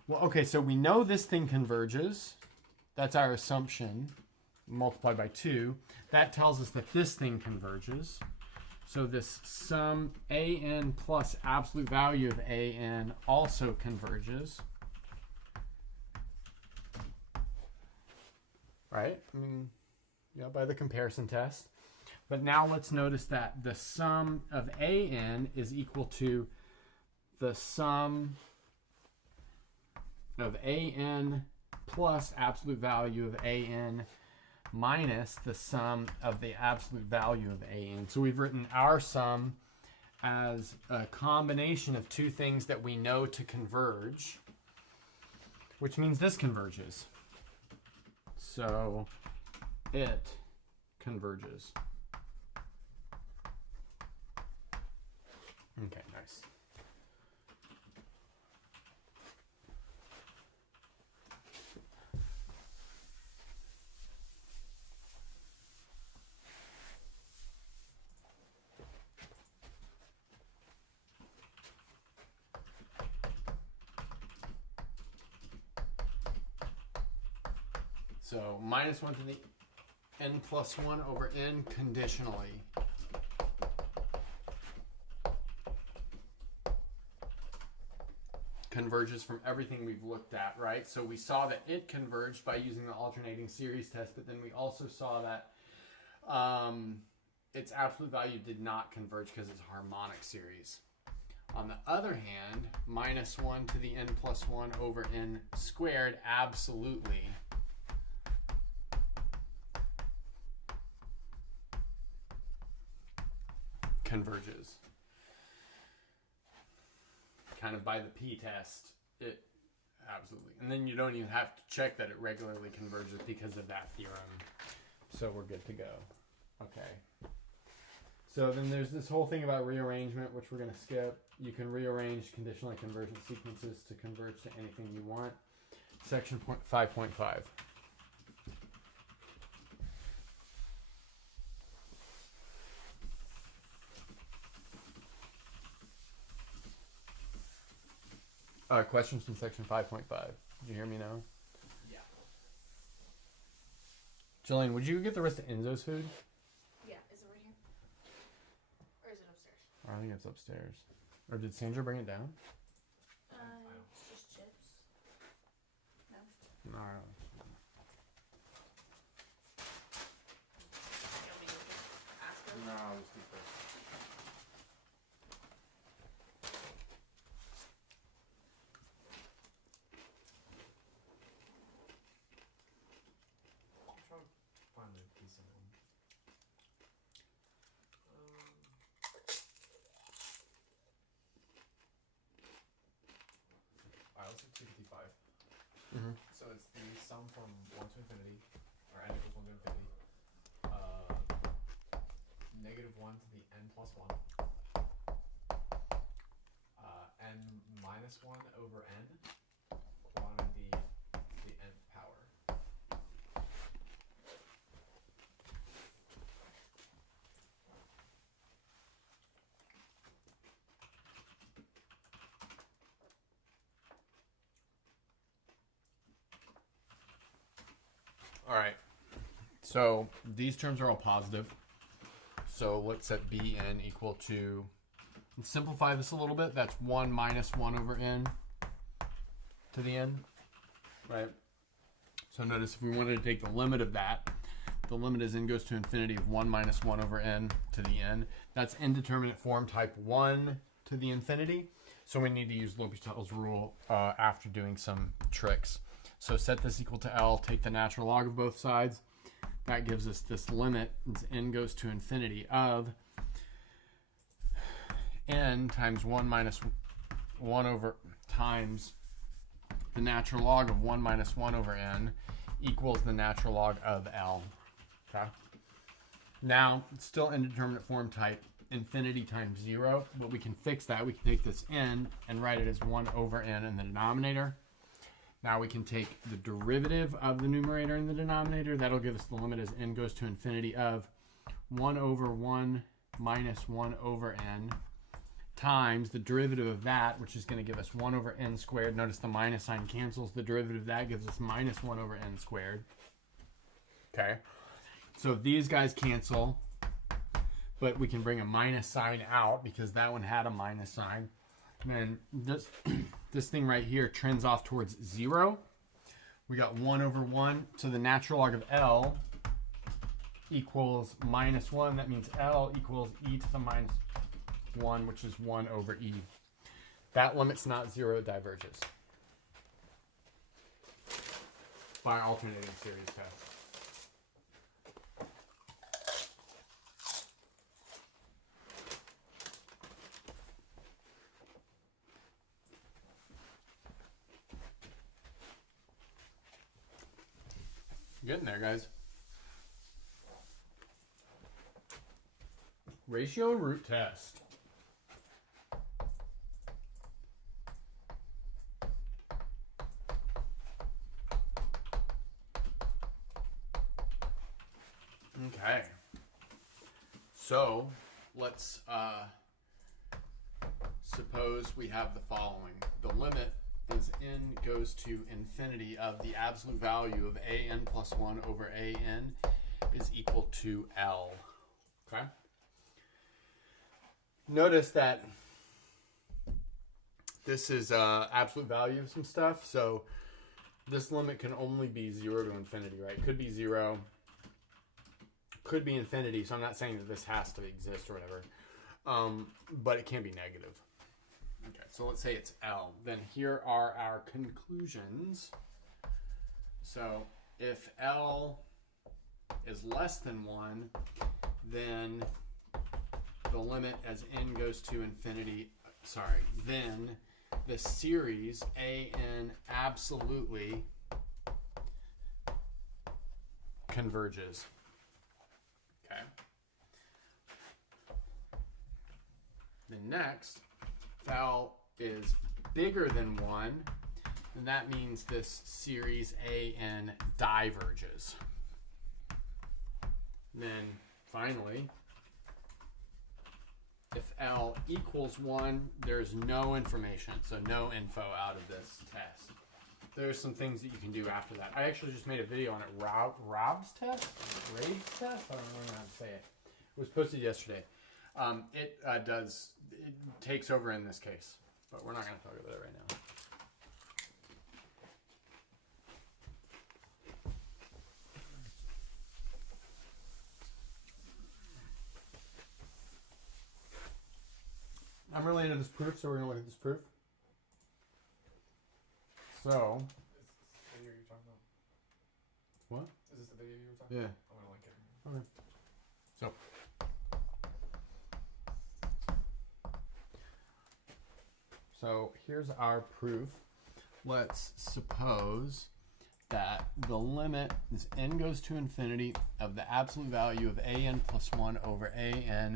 well, okay, so we know this thing converges. That's our assumption, multiplied by 2. That tells us that this thing converges. So this sum AN plus absolute value of AN also converges. Right? I mean, yeah, by the comparison test. But now let's notice that the sum of AN is equal to the sum of AN plus absolute value of AN minus the sum of the absolute value of AN. So we've written our sum as a combination of two things that we know to converge, which means this converges. So it converges. Okay, nice. So minus 1 to the n plus 1 over n conditionally. Converges from everything we've looked at, right? So we saw that it converged by using the alternating series test, but then we also saw that its absolute value did not converge because it's a harmonic series. On the other hand, minus 1 to the n plus 1 over n squared absolutely converges. Kind of by the Ptest, it absolutely. And then you don't even have to check that it regularly converges because of that theorem. So we're good to go. Okay. So then there's this whole thing about rearrangement, which we're going to skip. You can rearrange conditionally convergent sequences to converge to anything you want. Section 5.5. Questions from section 5.5. Did you hear me now? Yeah. Jillian, would you get the rest of Enzo's food? Yeah, is it right here? Or is it upstairs? I think it's upstairs. Or did Sandra bring it down? It's just chips. No? No. You want me to ask her? No, I'll just eat this. sum from 1 to infinity, or n equals 1 to infinity, negative 1 to the n plus 1, n minus 1 over n, quantity to the nth power. All right. So these terms are all positive. So let's set Bn equal to, let's simplify this a little bit. That's 1 minus 1 over n to the n, right? So notice if we wanted to take the limit of that, the limit as n goes to infinity of 1 minus 1 over n to the n. That's indeterminate form type 1 to the infinity. So we need to use L'Hopital's rule after doing some tricks. So set this equal to L, take the natural log of both sides. That gives us this limit as n goes to infinity of n times 1 minus 1 over times the natural log of 1 minus 1 over n equals the natural log of L. Okay. Now, it's still indeterminate form type infinity times 0, but we can fix that. We can take this n and write it as 1 over n in the denominator. Now we can take the derivative of the numerator and the denominator. That'll give us the limit as n goes to infinity of 1 over 1 minus 1 over n times the derivative of that, which is going to give us 1 over n squared. Notice the minus sign cancels. The derivative of that gives us minus 1 over n squared. Okay. So these guys cancel, but we can bring a minus sign out because that one had a minus sign. And then this thing right here trends off towards 0. We got 1 over 1. So the natural log of L equals minus 1. That means L equals e to the minus 1, which is 1 over e. That limit's not 0, it diverges by alternating series test. Getting there, guys. Ratio and root test. Okay. So let's suppose we have the following. The limit as n goes to infinity of the absolute value of an plus 1 over an is equal to L. Okay? Notice that this is absolute value of some stuff, so this limit can only be 0 to infinity, right? It could be 0, could be infinity, so I'm not saying that this has to exist or whatever, but it can be negative. Okay, so let's say it's L. Then here are our conclusions. So if L is less than 1, then the limit as n goes to infinity, then the series an absolutely converges. Okay. Then next, if L is bigger than 1, then that means this series an diverges. And then finally, if L equals 1, there's no information, so no info out of this test. There's some things that you can do after that. I actually just made a video on it. Rob's test? Rabe's test? I don't know how to say it. It was posted yesterday. It takes over in this case, but we're not going to talk about it right now. I'm really into this proof, so we're going to look at this proof. So, Is this the video you're talking about? what? Is this the video you were talking Yeah. about? I'm gonna link it. Okay. So here's our proof. Let's suppose that the limit, this n goes to infinity, of the absolute value of an plus 1 over an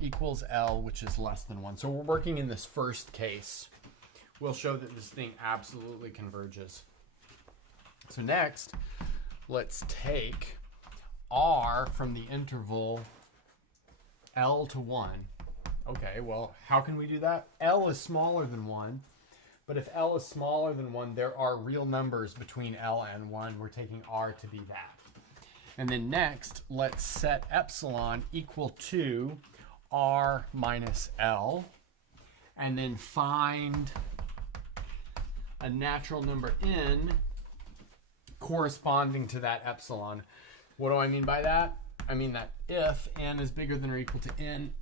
equals L, which is less than 1. So we're working in this first case. We'll show that this thing absolutely converges. So next, let's take R from the interval L to 1. Okay, well, how can we do that? L is smaller than 1. But if L is smaller than 1, there are real numbers between L and 1. We're taking R to be that. And then next, let's set epsilon equal to R minus L. And then find a natural number n corresponding to that epsilon. What do I mean by that? I mean that if n is bigger than or equal to n,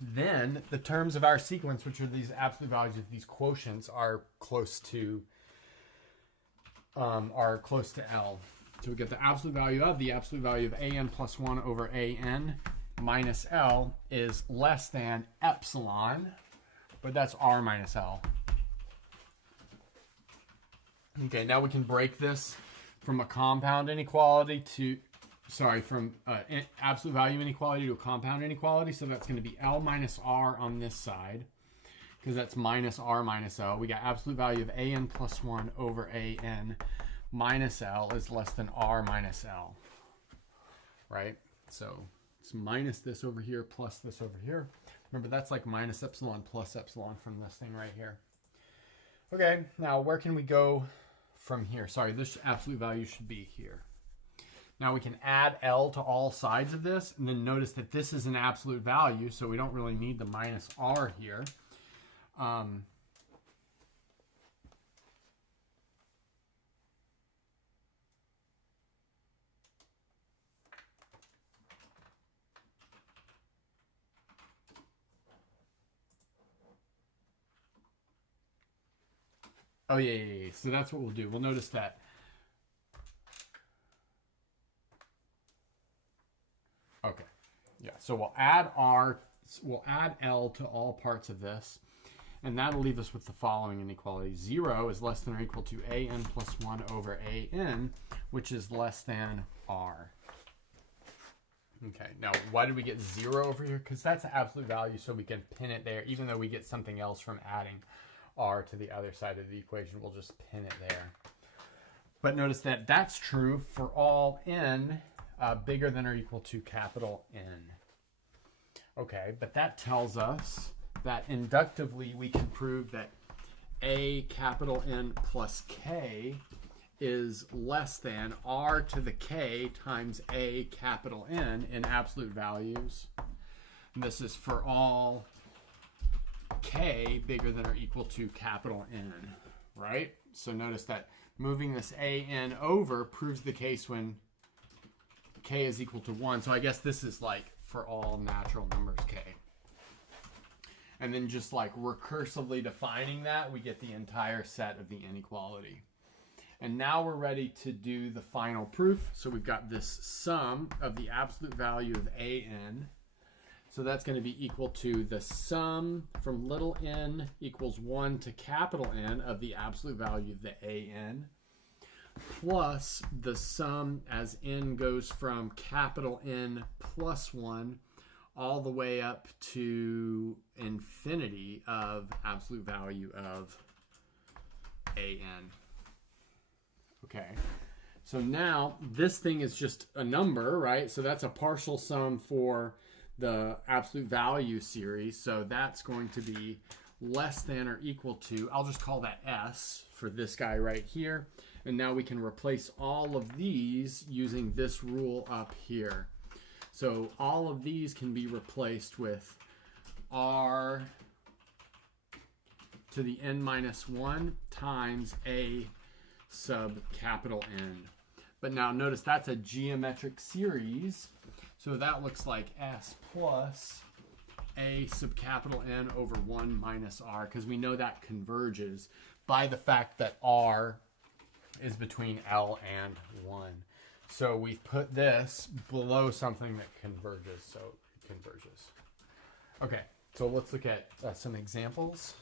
then the terms of our sequence, which are these absolute values of these quotients, are close to L. So we get the absolute value of an plus 1 over an minus L is less than epsilon, but that's R minus L. Okay, now we can break this from a compound inequality to, from absolute value inequality to a compound inequality. So that's going to be L minus R on this side, because that's minus R minus L. We got absolute value of an plus 1 over an minus L is less than R minus L, right? So it's minus this over here plus this over here. Remember, that's like minus epsilon plus epsilon from this thing right here. Okay, now where can we go from here? Sorry, this absolute value should be here. Now we can add L to all sides of this, and then notice that this is an absolute value, so we don't really need the minus R here. Oh, yeah. So that's what we'll do. We'll notice that. Okay. Yeah. So we'll add L to all parts of this, and that'll leave us with the following inequality. 0 is less than or equal to an plus 1 over an, which is less than R. Okay. Now, why did we get 0 over here? Because that's the absolute value, so we can pin it there, even though we get something else from adding R to the other side of the equation. We'll just pin it there. But notice that that's true for all n bigger than or equal to capital N. Okay, but that tells us that inductively we can prove that a capital N plus k is less than R to the k times a capital N in absolute values. And this is for all k bigger than or equal to capital N, right? So notice that moving this an over proves the case when k is equal to 1. So I guess this is like for all natural numbers k. And then just like recursively defining that, we get the entire set of the inequality. And now we're ready to do the final proof. So we've got this sum of the absolute value of an. So that's going to be equal to the sum from little n equals 1 to capital N of the absolute value of the an, plus the sum as n goes from capital N plus 1 all the way up to infinity of absolute value of an. Okay, so now this thing is just a number, right? So that's a partial sum for the absolute value series. So that's going to be less than or equal to, I'll just call that S for this guy right here. And now we can replace all of these using this rule up here. So all of these can be replaced with R to the n minus 1 times a sub capital N. But now notice that's a geometric series. So that looks like S plus a sub capital N over 1 minus R, because we know that converges by the fact that R is between L and 1. So we've put this below something that converges, so it converges. Okay, so let's look at some examples.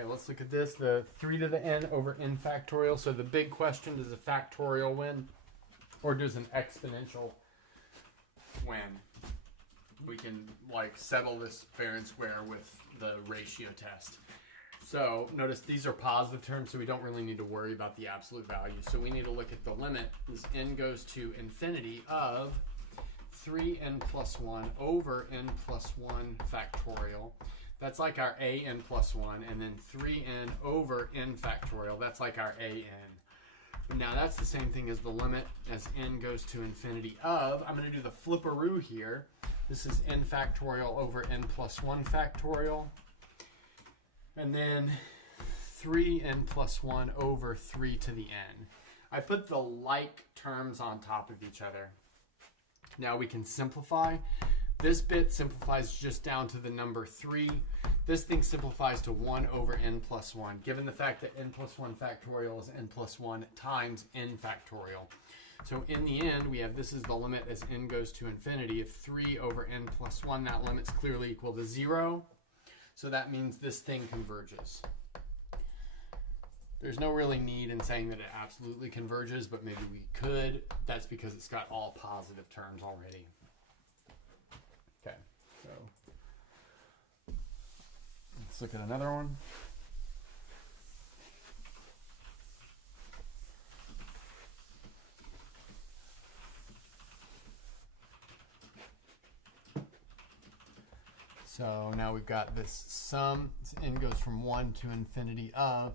Okay, let's look at this. The 3 to the n over n factorial. So the big question, does a factorial win? Or does an exponential win? We can like settle this fair and square with the ratio test. So notice these are positive terms, so we don't really need to worry about the absolute value. So we need to look at the limit as n goes to infinity of 3n plus 1 over n plus 1 factorial. That's like our a n plus 1, and then 3n over n factorial. That's like our a n. Now that's the same thing as the limit as n goes to infinity of, I'm going to do the flipperoo here. This is n factorial over n plus 1 factorial. And then 3n plus 1 over 3 to the n. I put the like terms on top of each other. Now we can simplify. This bit simplifies just down to the number 3. This thing simplifies to 1 over n plus 1, given the fact that n plus 1 factorial is n plus 1 times n factorial. So in the end, we have this is the limit as n goes to infinity of 3 over n plus 1. That limit's clearly equal to 0. So that means this thing converges. There's no really need in saying that it absolutely converges, but maybe we could. That's because it's got all positive terms already. Okay, so let's look at another one. So now we've got this sum. This n goes from 1 to infinity of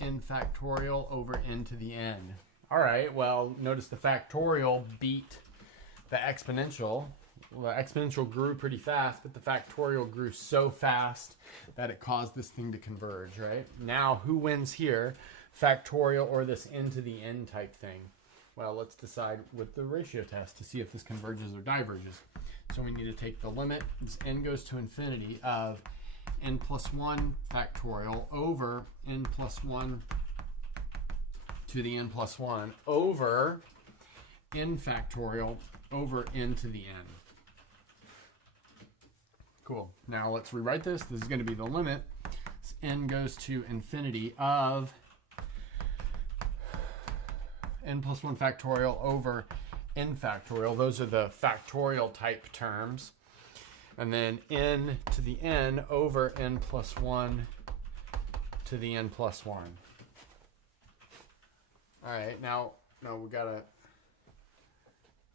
n factorial over n to the n. All right, well, notice the factorial beat the exponential. Well, the exponential grew pretty fast, but the factorial grew so fast that it caused this thing to converge, right? Now, who wins here? Factorial or this n to the n type thing? Well, let's decide with the ratio test to see if this converges or diverges. So we need to take the limit as n goes to infinity of n plus 1 factorial over n plus 1 to the n plus 1 over n factorial over n to the n. Cool. Now let's rewrite this. This is going to be the limit as n goes to infinity of n plus 1 factorial over n factorial. Those are the factorial type terms. And then n to the n over n plus 1 to the n plus 1. All right, now we got to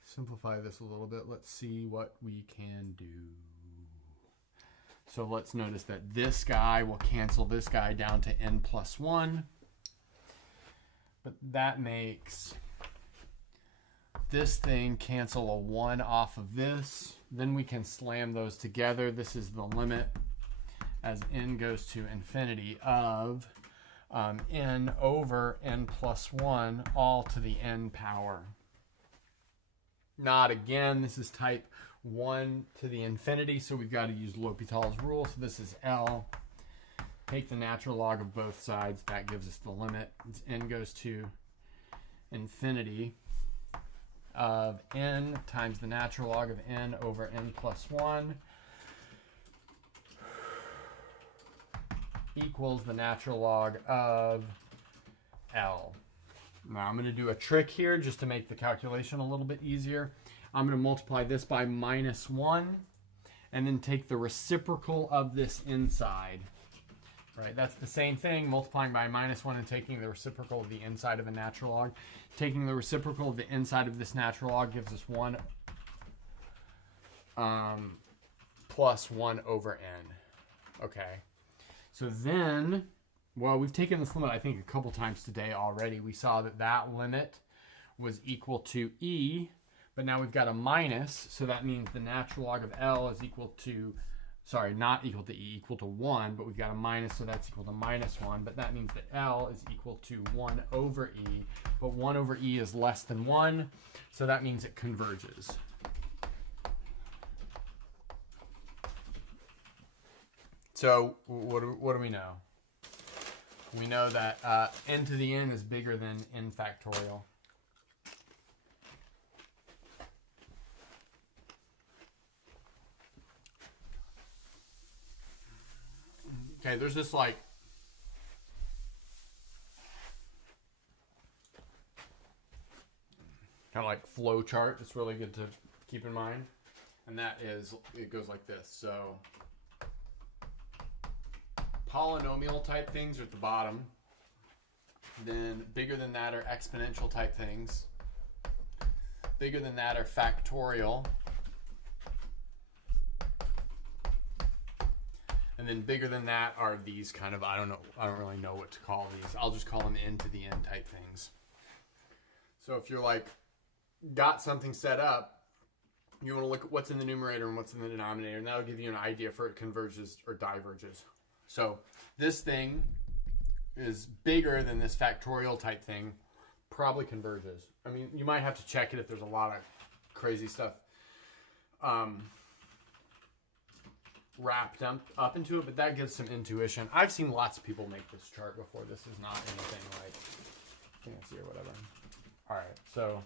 simplify this a little bit. Let's see what we can do. So let's notice that this guy will cancel this guy down to n plus 1. But that makes this thing cancel a 1 off of this. Then we can slam those together. This is the limit as n goes to infinity of n over n plus 1 all to the n power. Not again. This is type 1 to the infinity, so we've got to use L'Hopital's rule. So this is L. Take the natural log of both sides. That gives us the limit. As n goes to infinity of n times the natural log of n over n plus 1 equals the natural log of L. Now I'm going to do a trick here just to make the calculation a little bit easier. I'm going to multiply this by minus 1 and then take the reciprocal of this inside. Right, that's the same thing, multiplying by minus 1 and taking the reciprocal of the inside of a natural log. Taking the reciprocal of the inside of this natural log gives us 1 plus 1 over n. Okay, so then, well, we've taken this limit, I think, a couple times today already. We saw that that limit was equal to e, but now we've got a minus, so that means the natural log of L is equal to, sorry, not equal to e, equal to 1, but we've got a minus, so that's equal to minus 1, but that means that L is equal to 1 over e, but 1 over e is less than 1, so that means it converges. So what do we know? We know that n to the n is bigger than n factorial. Okay, there's this like kind of like flow chart. It's really good to keep in mind. And that is, it goes like this. So polynomial type things are at the bottom. Then bigger than that are exponential type things. Bigger than that are factorial. And then bigger than that are these kind of, I don't really know what to call these. I'll just call them n to the n type things. So if you're like, got something set up, you want to look at what's in the numerator and what's in the denominator, and that'll give you an idea if it converges or diverges. So this thing is bigger than this factorial type thing, probably converges. I mean, you might have to check it if there's a lot of crazy stuff wrapped up into it, but that gives some intuition. I've seen lots of people make this chart before. This is not anything like fancy or whatever. All right, so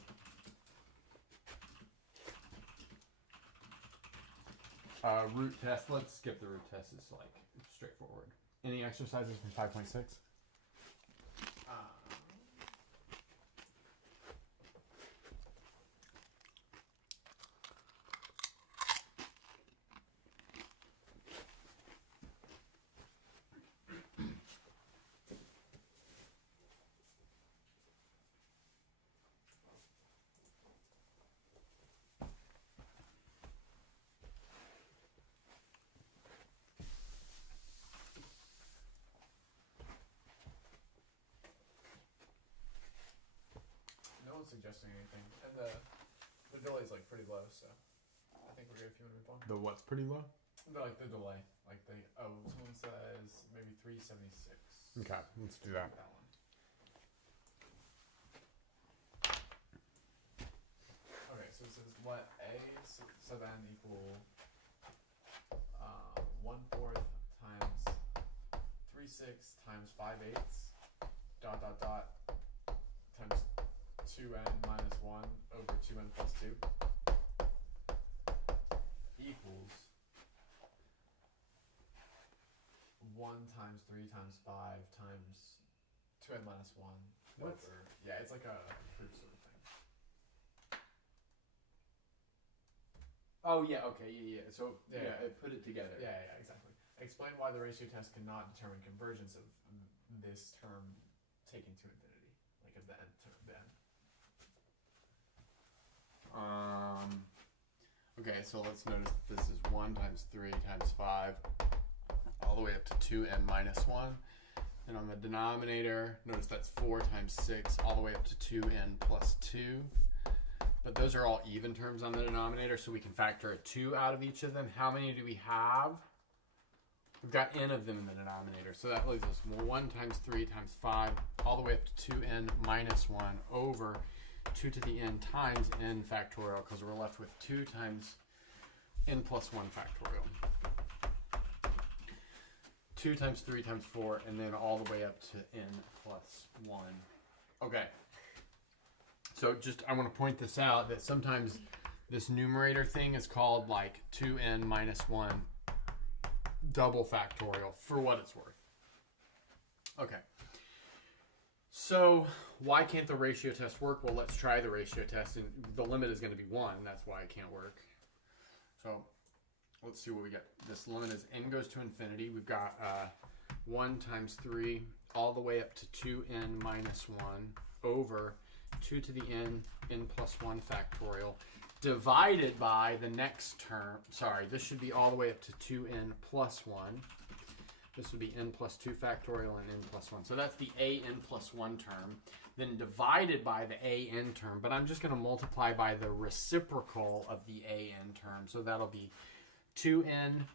root test. Let's skip the root test. It's like straightforward. Any exercises from 5.6? No one's suggesting anything, and the delay is like pretty low, so I think we're good if you want to move on. The what's pretty low? Like the delay, like someone says maybe 376. Okay, let's do that. That one. Okay, so it says let a so then equal 1/4 times 3/6 times 5/8 times 2n minus 1 over 2n plus 2 equals 1 times 3 times 5 times 2n minus 1 What? over, yeah, it's like a proof sort of thing. Oh yeah, okay, yeah. So Yeah. I put it together. Yeah, exactly. Explain why the ratio test cannot determine convergence of this term taken to infinity, like of the n term, the n. Okay, so let's notice that this is 1 times 3 times 5 all the way up to 2n minus 1. And on the denominator, notice that's 4 times 6 all the way up to 2n plus 2. But those are all even terms on the denominator, so we can factor a 2 out of each of them. How many do we have? We've got n of them in the denominator, so that leaves us 1 times 3 times 5 all the way up to 2n minus 1 over 2 to the n times n factorial, because we're left with 2 times n plus 1 factorial. 2 times 3 times 4, and then all the way up to n plus 1. Okay. So just, I want to point this out, that sometimes this numerator thing is called like 2n minus 1 double factorial, for what it's worth. Okay. So why can't the ratio test work? Well, let's try the ratio test, and the limit is going to be 1. That's why it can't work. So let's see what we get. This limit is n goes to infinity. We've got 1 times 3 all the way up to 2n minus 1 over 2 to the n plus 1 factorial divided by the next term. Sorry, this should be all the way up to 2n plus 1. This would be n plus 2 factorial and n plus 1. So that's the a n plus 1 term. Then divided by the a n term. But I'm just going to multiply by the reciprocal of the a n term. So that'll be 2n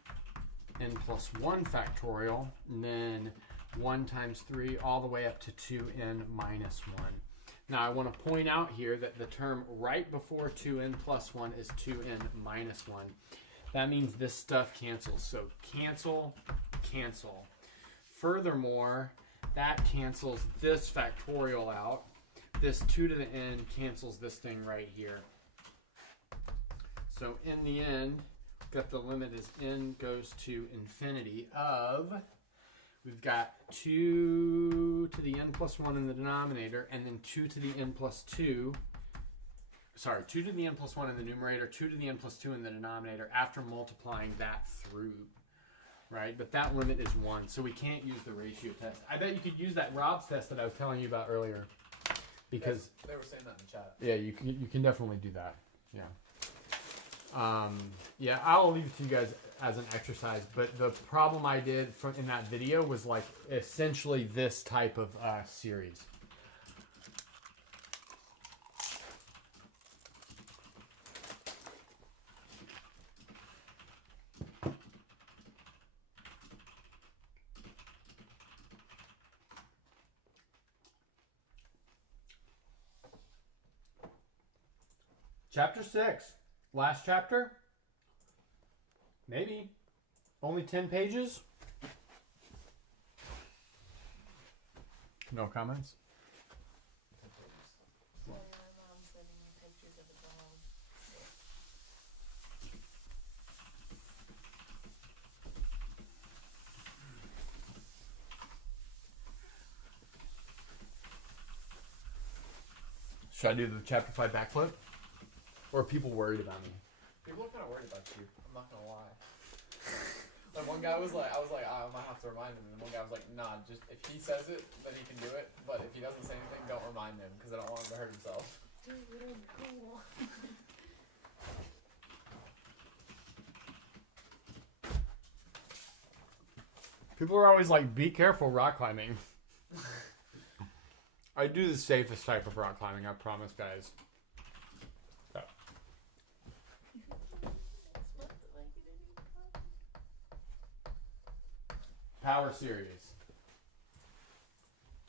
n plus 1 factorial. And then 1 times 3 all the way up to 2n minus 1. Now I want to point out here that the term right before 2n plus 1 is 2n minus 1. That means this stuff cancels. So cancel, cancel. Furthermore, that cancels this factorial out. This 2 to the n cancels this thing right here. So in the end, we've got the limit as n goes to infinity of, we've got 2 to the n plus 1 in the denominator, and then 2 to the n plus 2 2 to the n plus 1 in the numerator, 2 to the n plus 2 in the denominator after multiplying that through, right? But that limit is 1, so we can't use the ratio test. I bet you could use that Rob's test that I was telling you about earlier. Because they were saying that in the chat. yeah, you can definitely do that. Yeah. Yeah, I'll leave it to you guys as an exercise. But the problem I did in that video was like essentially this type of series. Chapter 6. Last chapter? Maybe. Only 10 pages? No comments? So my mom's sending me pictures of a dog. Should I do the chapter 5 backflip? Or are people worried about me? People are kind of worried about you. I'm not gonna lie. Like one guy was like, I was like, I might have to remind him, and one guy was like, nah, just if he says it, then he can do it. But if he doesn't say anything, don't remind him because I don't want him to hurt himself. Dude, really cool. People are always like, be careful rock climbing. I do the safest type of rock climbing, I promise, guys. Power series.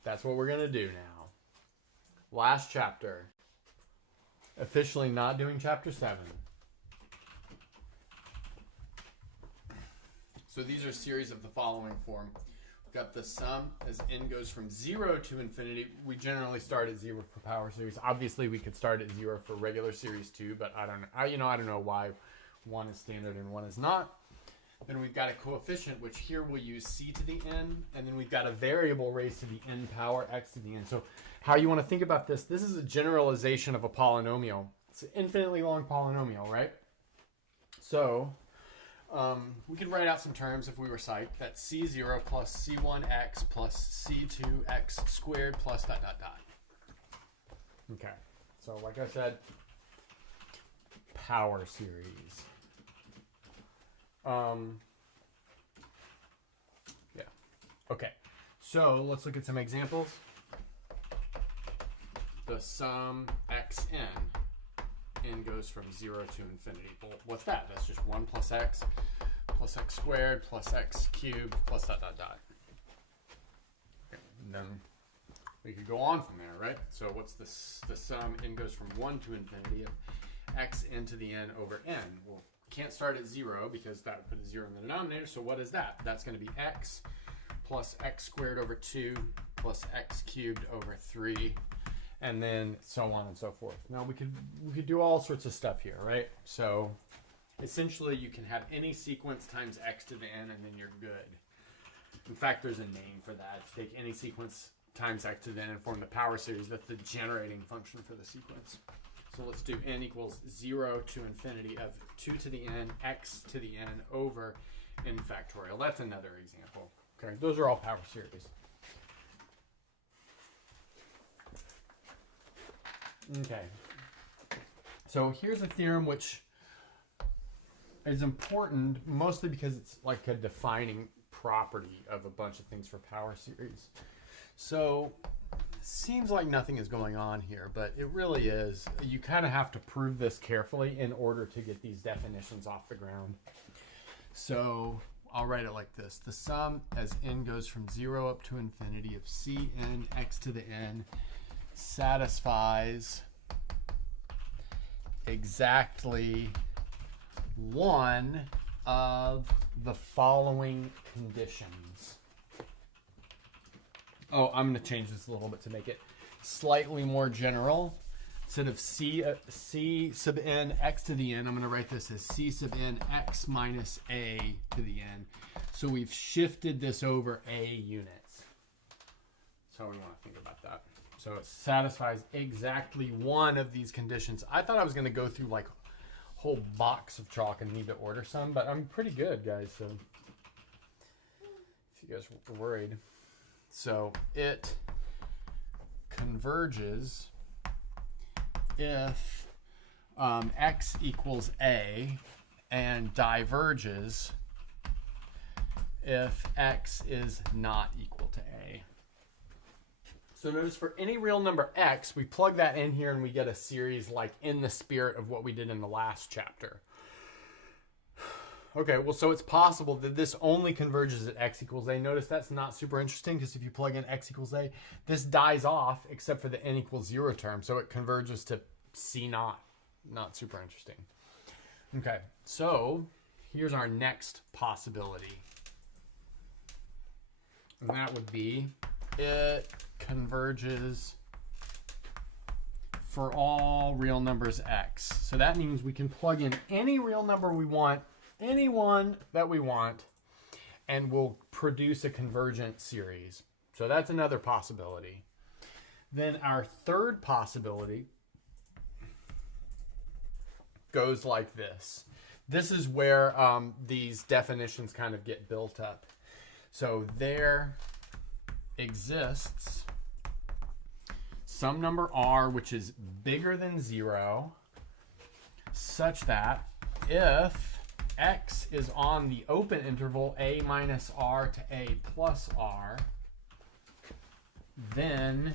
That's what we're going to do now. Last chapter. Officially not doing chapter 7. So these are series of the following form. We've got the sum as n goes from 0 to infinity. We generally start at 0 for power series. Obviously, we could start at 0 for regular series too, but I don't know why one is standard and one is not. Then we've got a coefficient, which here we'll use c to the n, and then we've got a variable raised to the n power x to the n. So how you want to think about this, this is a generalization of a polynomial. It's an infinitely long polynomial, right? So we could write out some terms if we were psyched. That's c0 plus c1x plus c2x squared plus ... Okay, so like I said, power series. Yeah. Okay. So let's look at some examples. The sum xn. N goes from 0 to infinity. Well, what's that? That's just 1 plus x squared plus x cubed plus ... Okay. And then we could go on from there, right? So what's the sum? N goes from 1 to infinity of x n to the n over n. Well, can't start at 0 because that would put a 0 in the denominator. So what is that? That's going to be x plus x squared over 2 plus x cubed over 3, and then so on and so forth. Now we could do all sorts of stuff here, right? So essentially you can have any sequence times x to the n and then you're good. In fact, there's a name for that. You take any sequence times x to the n and form the power series. That's the generating function for the sequence. So let's do n equals 0 to infinity of 2 to the n, x to the n over n factorial. That's another example. Okay, those are all power series. Okay. So here's a theorem which is important mostly because it's like a defining property of a bunch of things for power series. So seems like nothing is going on here, but it really is. You kind of have to prove this carefully in order to get these definitions off the ground. So I'll write it like this. The sum as n goes from 0 up to infinity of cn x to the n satisfies exactly one of the following conditions. Oh, I'm going to change this a little bit to make it slightly more general. Instead of c sub n x to the n, I'm going to write this as c sub n x minus a to the n. So we've shifted this over a units. That's how we want to think about that. So it satisfies exactly one of these conditions. I thought I was going to go through like a whole box of chalk and need to order some, but I'm pretty good, guys. So if you guys were worried. So it converges if x equals a, and diverges if x is not equal to a. So notice for any real number x, we plug that in here and we get a series like in the spirit of what we did in the last chapter. Okay, well, so it's possible that this only converges at x equals a. Notice that's not super interesting because if you plug in x equals a, this dies off except for the n equals 0 term. So it converges to c naught. Not super interesting. Okay, so here's our next possibility. And that would be it converges for all real numbers x. So that means we can plug in any real number we want, any one that we want, and we'll produce a convergent series. So that's another possibility. Then our third possibility goes like this. This is where these definitions kind of get built up. So there exists some number r which is bigger than 0 such that if x is on the open interval a minus r to a plus r, then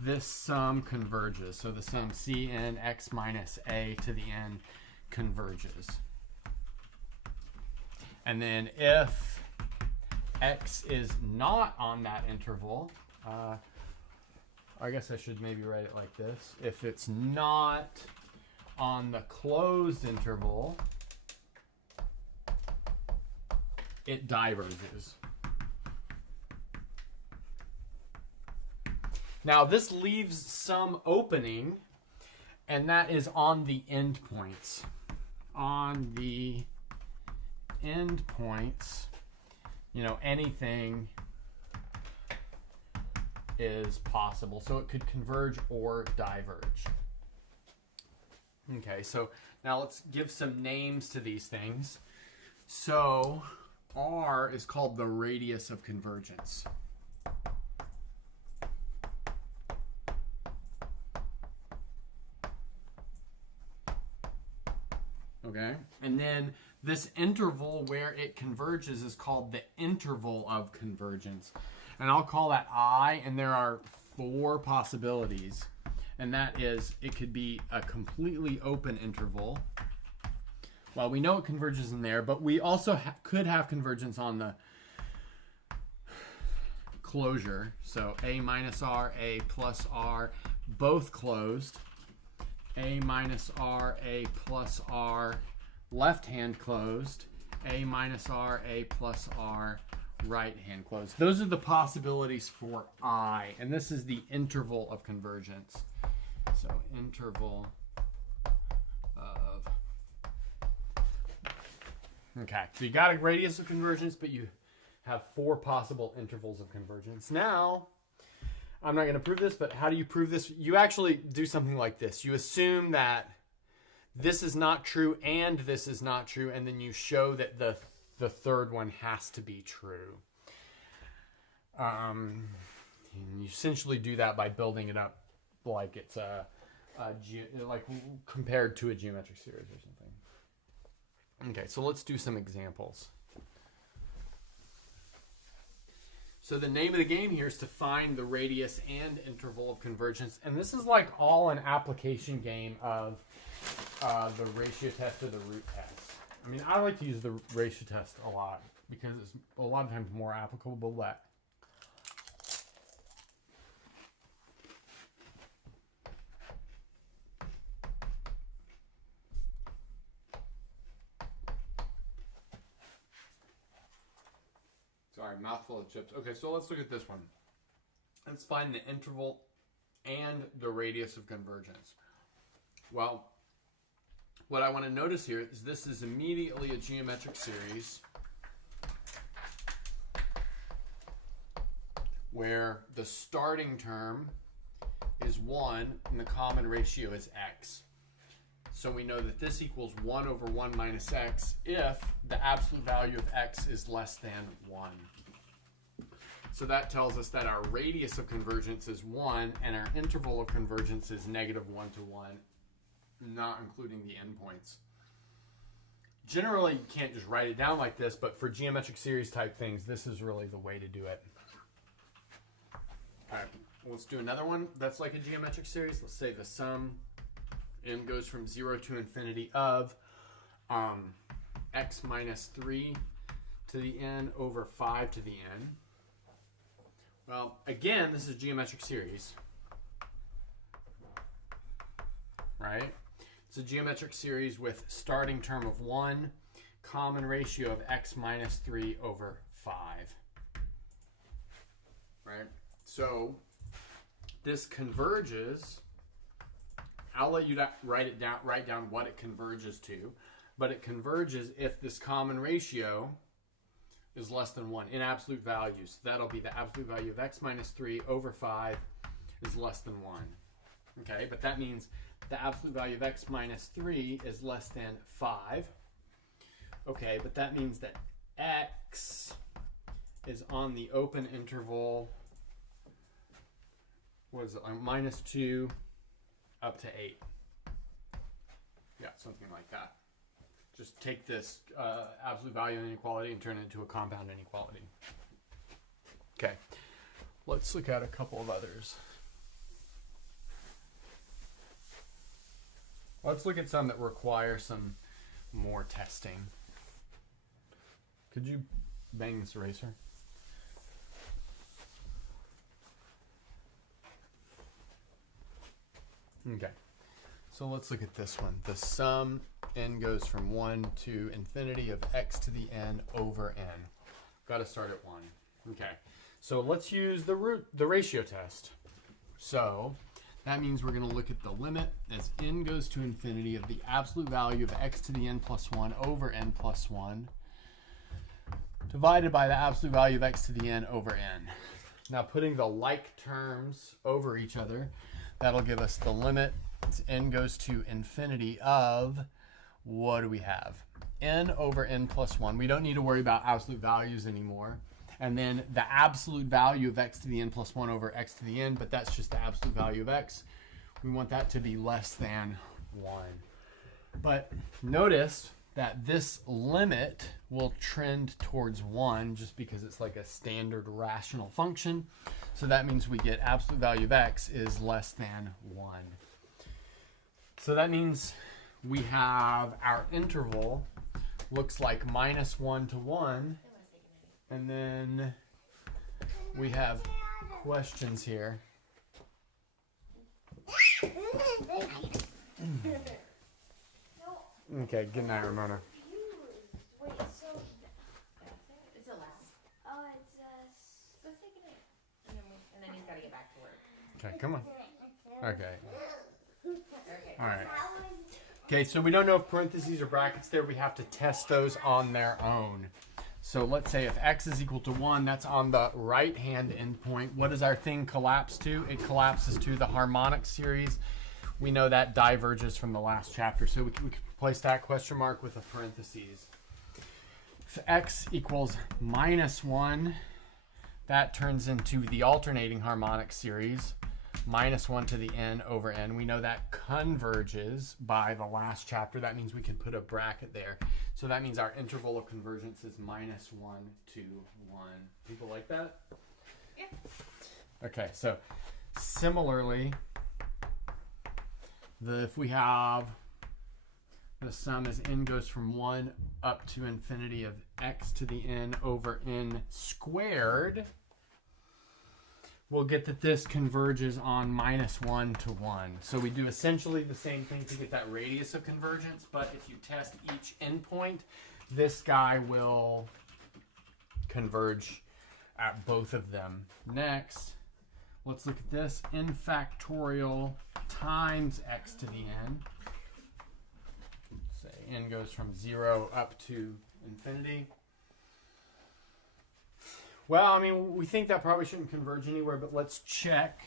this sum converges. So the sum cn x minus a to the n converges. And then if x is not on that interval, I guess I should maybe write it like this. If it's not on the closed interval, it diverges. Now this leaves some opening, and that is on the endpoints. On the endpoints, you know, anything is possible. So it could converge or diverge. Okay, so now let's give some names to these things. So R is called the radius of convergence. Okay, and then this interval where it converges is called the interval of convergence. And I'll call that I, and there are 4 possibilities. And that is, it could be a completely open interval. Well, we know it converges in there, but we also could have convergence on the closure. So a minus r, a plus r, both closed. A minus r, a plus r, left hand closed. A minus r, a plus r, right hand closed. Those are the possibilities for I, and this is the interval of convergence. So interval of, okay, so you got a radius of convergence, but you have 4 possible intervals of convergence. Now, I'm not going to prove this, but how do you prove this? You actually do something like this. You assume that this is not true and this is not true, and then you show that the third one has to be true. And you essentially do that by building it up like it's like compared to a geometric series or something. Okay, so let's do some examples. So the name of the game here is to find the radius and interval of convergence, and this is like all an application game of the ratio test or the root test. I mean, I like to use the ratio test a lot because it's a lot of times more applicable that. Sorry, mouthful of chips. Okay, so let's look at this one. Let's find the interval and the radius of convergence. Well, what I want to notice here is this is immediately a geometric series where the starting term is 1 and the common ratio is x. So we know that this equals 1 over 1 minus x if the absolute value of x is less than 1. So that tells us that our radius of convergence is 1 and our interval of convergence is negative 1 to 1, not including the endpoints. Generally, you can't just write it down like this, but for geometric series type things, this is really the way to do it. All right, let's do another one that's like a geometric series. Let's say the sum n goes from 0 to infinity of x minus 3 to the n over 5 to the n. Well, again, this is a geometric series, right? It's a geometric series with starting term of 1, common ratio of x minus 3 over 5, right? So this converges. I'll let you write down what it converges to, but it converges if this common ratio is less than 1 in absolute values. That'll be the absolute value of x minus 3 over 5 is less than 1. Okay, but that means the absolute value of x minus 3 is less than 5. Okay, but that means that x is on the open interval, what is it, minus 2 up to 8. Yeah, something like that. Just take this absolute value inequality and turn it into a compound inequality. Okay, let's look at a couple of others. Let's look at some that require some more testing. Could you bang this eraser? Okay, so let's look at this one. The sum n goes from 1 to infinity of x to the n over n. Got to start at 1. Okay, so let's use the ratio test. So that means we're going to look at the limit as n goes to infinity of the absolute value of x to the n plus 1 over n plus 1 divided by the absolute value of x to the n over n. Now putting the like terms over each other, that'll give us the limit as n goes to infinity of, what do we have? N over n plus 1. We don't need to worry about absolute values anymore. And then the absolute value of x to the n plus 1 over x to the n, but that's just the absolute value of x. We want that to be less than 1. But notice that this limit will trend towards 1 just because it's like a standard rational function. So that means we get absolute value of x is less than 1. So that means we have our interval looks like minus 1 to 1. And then we have questions here. Okay, good night, Ramona. Wait, so it's a last. Oh, it's let's take a night. And then he's got to get back to work. Okay, come on. Okay. Okay. All right. Okay, so we don't know if parentheses or brackets there. We have to test those on their own. So let's say if x is equal to 1, that's on the right-hand endpoint. What does our thing collapse to? It collapses to the harmonic series. We know that diverges from the last chapter, so we can replace that question mark with a parentheses. If x equals minus 1, that turns into the alternating harmonic series, minus 1 to the n over n. We know that converges by the last chapter. That means we can put a bracket there. So that means our interval of convergence is minus 1 to 1. People like that? Yeah. Okay, so similarly, if we have the sum as n goes from 1 up to infinity of x to the n over n squared, we'll get that this converges on minus 1 to 1. So we do essentially the same thing to get that radius of convergence, but if you test each endpoint, this guy will converge at both of them. Next, let's look at this. N factorial times x to the n. Say n goes from 0 up to infinity. Well, I mean, we think that probably shouldn't converge anywhere, but let's check.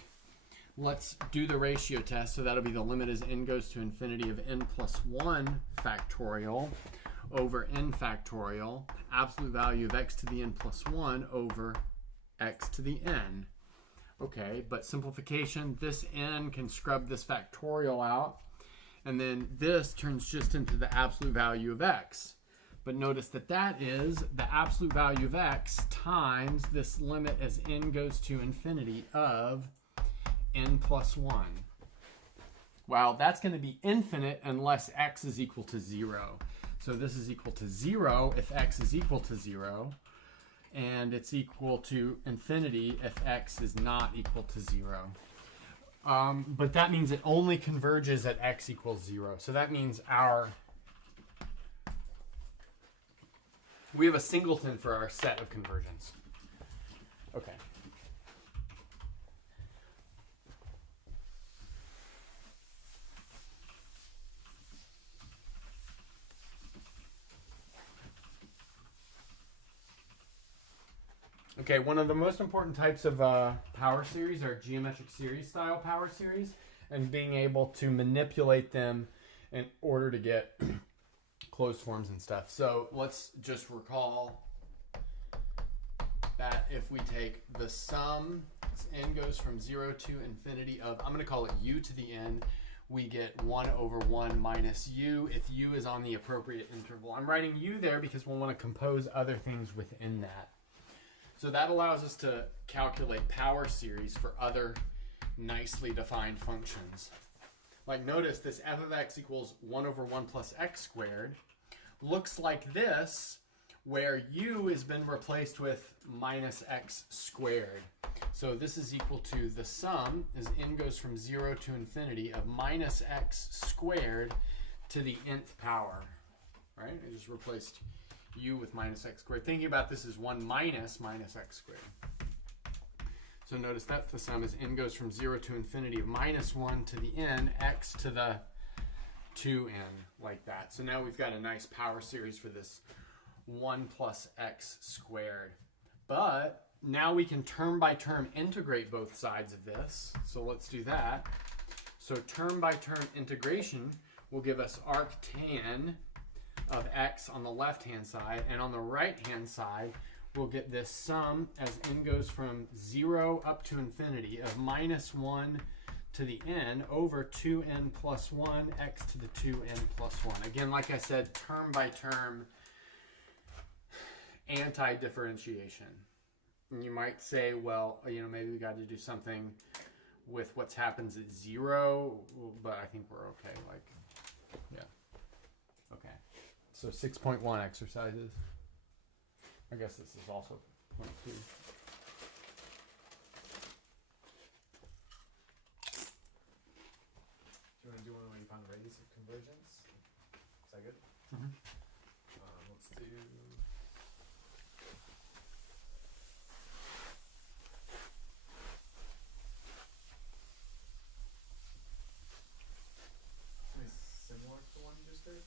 Let's do the ratio test. So that'll be the limit as n goes to infinity of n plus 1 factorial over n factorial, absolute value of x to the n plus 1 over x to the n. Okay, but simplification, this n can scrub this factorial out, and then this turns just into the absolute value of x. But notice that that is the absolute value of x times this limit as n goes to infinity of n plus 1. Well, that's going to be infinite unless x is equal to 0. So this is equal to 0 if x is equal to 0. And it's equal to infinity if x is not equal to 0. But that means it only converges at x equals 0. So that means we have a singleton for our set of conversions. Okay. Okay, one of the most important types of power series are geometric series style power series, and being able to manipulate them in order to get closed forms and stuff. So let's just recall that if we take the sum, n goes from 0 to infinity of, I'm going to call it u to the n, we get 1 over 1 minus u if u is on the appropriate interval. I'm writing u there because we'll want to compose other things within that. So that allows us to calculate power series for other nicely defined functions. Like notice this f of x equals 1 over 1 plus x squared looks like this, where u has been replaced with minus x squared. So this is equal to the sum as n goes from 0 to infinity of minus x squared to the nth power. Right? I just replaced u with minus x squared. Thinking about this as 1 minus x squared. So notice that the sum is n goes from 0 to infinity of minus 1 to the n, x to the 2n, like that. So now we've got a nice power series for this 1 plus x squared. But now we can term by term integrate both sides of this. So let's do that. So term by term integration will give us arctan of x on the left-hand side, and on the right-hand side, we'll get this sum as n goes from 0 up to infinity of minus 1 to the n over 2n plus 1 x to the 2n plus 1. Again, like I said, term by term anti-differentiation. And you might say, well, maybe we got to do something with what happens at 0, but I think we're okay. Yeah. Okay. So 6.1 exercises. I guess this is also 0.2. Do you want to do one where you find the radius of convergence? Is that good? Mm-hmm. Let's do. Something similar to the one you just did.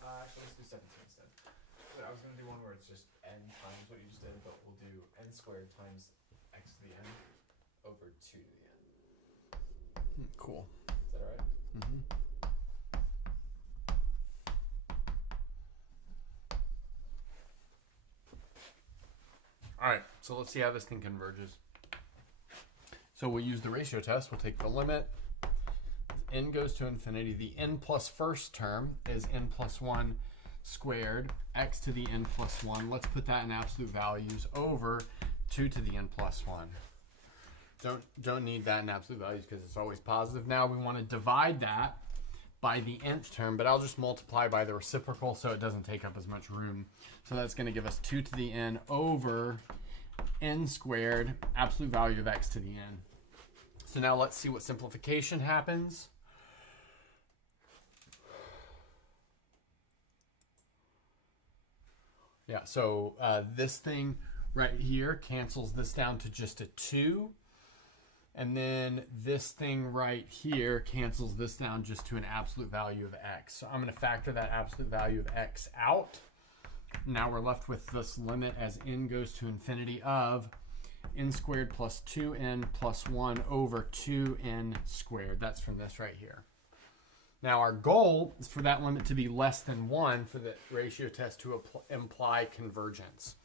Actually, let's do 17 instead. But I was going to do one where it's just n times what you just did, but we'll do n squared times x to the n over 2 to the n. Cool. Is that alright? Mm-hmm. All right, so let's see how this thing converges. So we'll use the ratio test. We'll take the limit. N goes to infinity. The n plus first term is n plus 1 squared, x to the n plus 1. Let's put that in absolute values over 2 to the n plus 1. Don't need that in absolute values because it's always positive. Now we want to divide that by the nth term, but I'll just multiply by the reciprocal so it doesn't take up as much room. So that's going to give us 2 to the n over n squared, absolute value of x to the n. So now let's see what simplification happens. Yeah, so this thing right here cancels this down to just a 2. And then this thing right here cancels this down just to an absolute value of x. So I'm going to factor that absolute value of x out. now we're left with this limit as n goes to infinity of n squared plus 2n plus 1 over 2n squared. That's from this right here. Now our goal is for that limit to be less than 1 for the ratio test to imply convergence.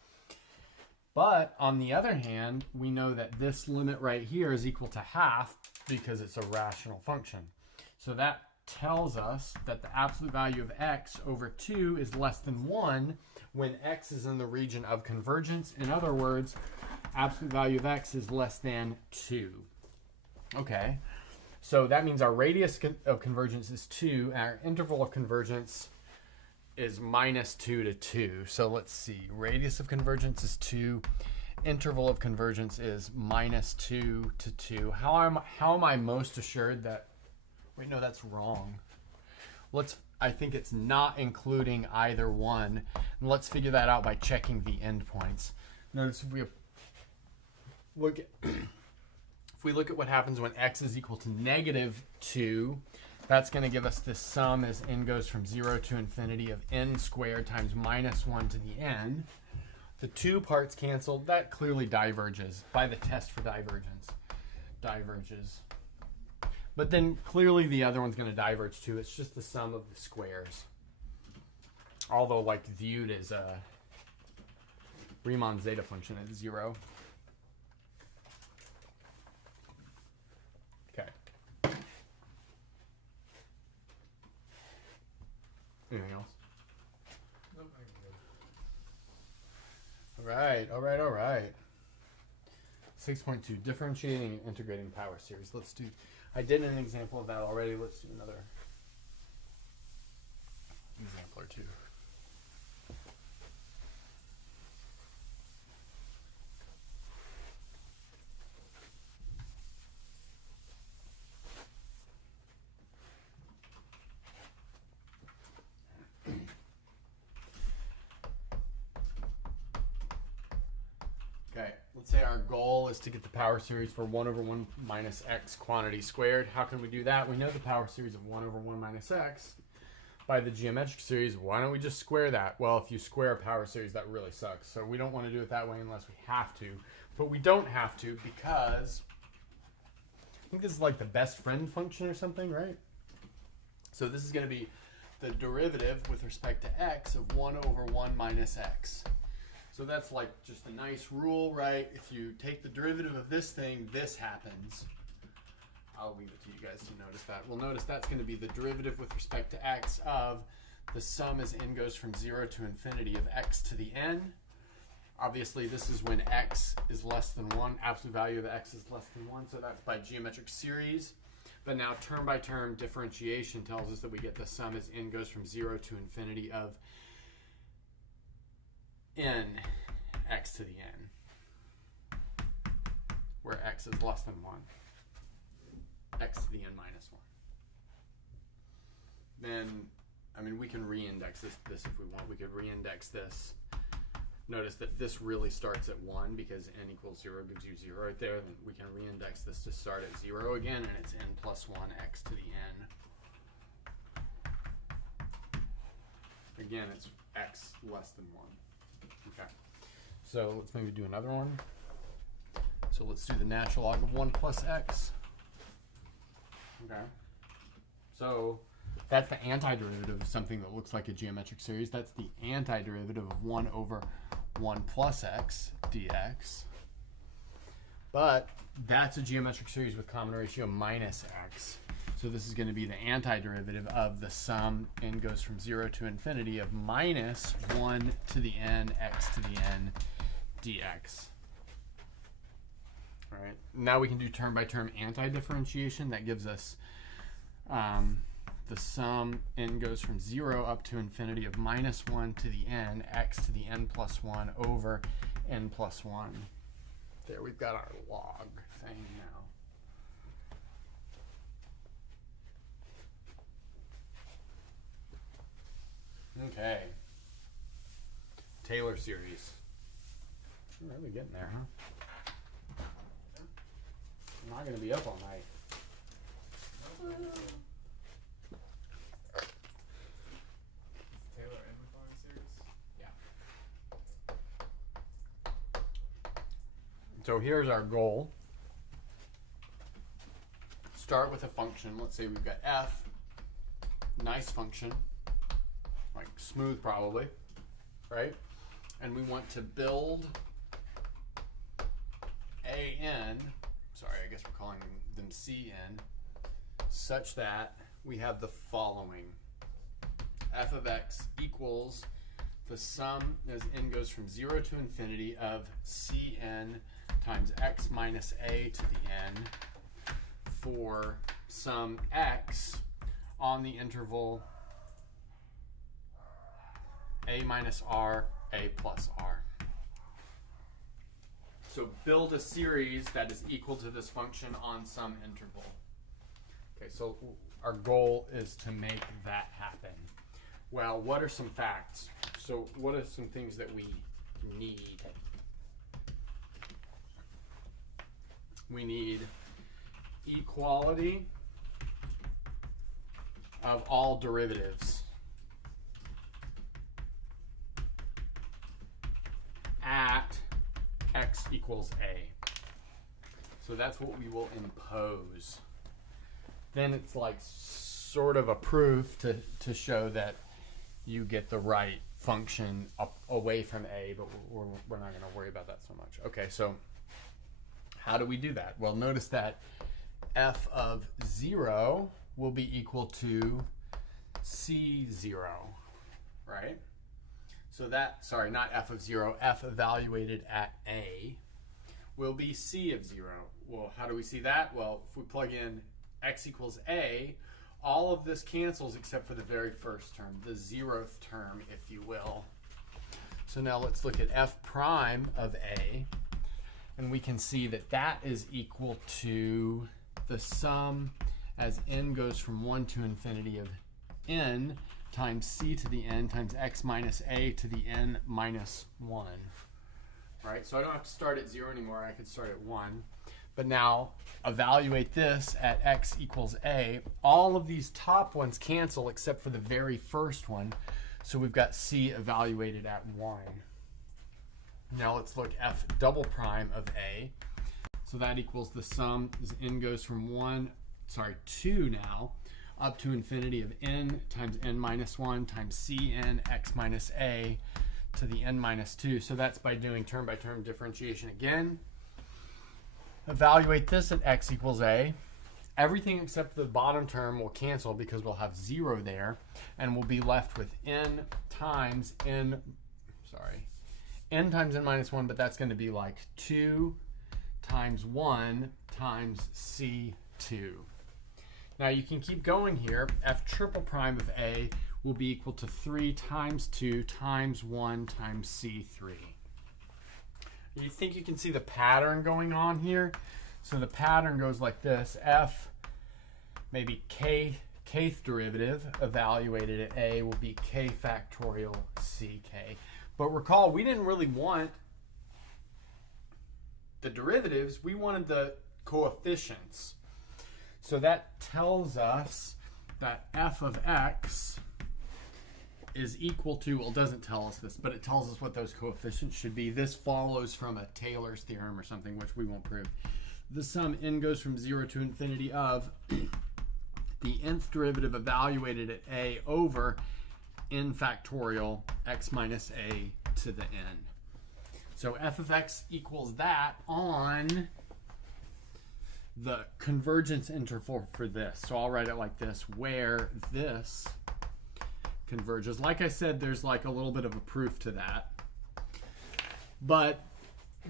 But on the other hand, we know that this limit right here is equal to half because it's a rational function. So that tells us that the absolute value of x over 2 is less than 1 when x is in the region of convergence. In other words, absolute value of x is less than 2. Okay, so that means our radius of convergence is 2, and our interval of convergence is minus 2 to 2. So let's see, radius of convergence is 2, interval of convergence is minus 2 to 2. How am I most assured that, wait, no, that's wrong. I think it's not including either one. And let's figure that out by checking the endpoints. Notice if we look at, if we look at what happens when x is equal to negative 2, that's going to give us this sum as n goes from 0 to infinity of n squared times minus 1 to the n. The two parts canceled. That clearly diverges by the test for divergence. Diverges. But then clearly the other one's going to diverge too. It's just the sum of the squares. Although like viewed as a Riemann zeta function at 0. Okay. Anything else? Nope, I can go. All right. 6.2, differentiating and integrating power series. Let's do, I did an example of that already. Let's do another example or two. Okay, let's say our goal is to get the power series for 1 over 1 minus x quantity squared. How can we do that? We know the power series of 1 over 1 minus x by the geometric series. Why don't we just square that? Well, if you square a power series, that really sucks. So we don't want to do it that way unless we have to. But we don't have to because I think this is like the best friend function or something, right? So this is going to be the derivative with respect to x of 1 over 1 minus x. So that's like just a nice rule, right? If you take the derivative of this thing, this happens. I'll leave it to you guys to notice that. We'll notice that's going to be the derivative with respect to x of the sum as n goes from 0 to infinity of x to the n. Obviously, this is when x is less than 1. Absolute value of x is less than 1, so that's by geometric series. But now term by term differentiation tells us that we get the sum as n goes from 0 to infinity of n x to the n, where x is less than 1, x to the n minus 1. Then, I mean, we can reindex this if we want. We could reindex this. Notice that this really starts at 1 because n equals 0 gives you 0 right there. Then we can reindex this to start at 0 again, and it's n plus 1 x to the n. Again, it's x less than 1. Okay, so let's maybe do another one. So let's do the natural log of 1 plus x. Okay, so that's the antiderivative of something that looks like a geometric series. That's the antiderivative of 1 over 1 plus x dx. But that's a geometric series with common ratio minus x. So this is going to be the antiderivative of the sum n goes from 0 to infinity of minus 1 to the n x to the n dx. All right, now we can do term by term anti-differentiation. That gives us the sum n goes from 0 up to infinity of minus 1 to the n x to the n plus 1 over n plus 1. There, we've got our log thing now. Okay. Taylor series. We're really getting there, huh? I'm not going to be up all night. Taylor and McLaurin series? Yeah. So here's our goal. Start with a function. Let's say we've got f, nice function, like smooth probably, right? And we want to build an, sorry, I guess we're calling them cn, such that we have the following. F of x equals the sum as n goes from 0 to infinity of cn times x minus a to the n for some x on the interval a minus r, a plus r. So build a series that is equal to this function on some interval. Okay, so our goal is to make that happen. Well, what are some facts? So what are some things that we need? We need equality of all derivatives at x equals a. So that's what we will impose. Then it's like sort of a proof to show that you get the right function up away from a, but we're not going to worry about that so much. Okay, so how do we do that? Well, notice that f of 0 will be equal to c0, right? So that, sorry, not f of 0, f evaluated at a will be c of 0. Well, how do we see that? Well, if we plug in x equals a, all of this cancels except for the very first term, the 0th term, if you will. So now let's look at f prime of a, and we can see that that is equal to the sum as n goes from 1 to infinity of n times c to the n times x minus a to the n minus 1. Right? So I don't have to start at 0 anymore. I could start at 1. But now evaluate this at x equals a. All of these top ones cancel except for the very first one. So we've got c evaluated at 1. Now let's look f double prime of a. So that equals the sum as n goes from 2 now, up to infinity of n times n minus 1 times cn x minus a to the n minus 2. So that's by doing term by term differentiation again. Evaluate this at x equals a. Everything except the bottom term will cancel because we'll have 0 there, and we'll be left with n times n times n minus 1, but that's going to be like 2 times 1 times c2. Now you can keep going here. F triple prime of a will be equal to 3 times 2 times 1 times c3. You think you can see the pattern going on here? So the pattern goes like this. F, maybe kth derivative evaluated at a will be k factorial ck. But recall, we didn't really want the derivatives. We wanted the coefficients. So that tells us that f of x is equal to, well, it doesn't tell us this, but it tells us what those coefficients should be. This follows from a Taylor's theorem or something, which we won't prove. The sum n goes from 0 to infinity of the nth derivative evaluated at a over n factorial x minus a to the n. So f of x equals that on the convergence interval for this. So I'll write it like this, where this converges. Like I said, there's like a little bit of a proof to that. But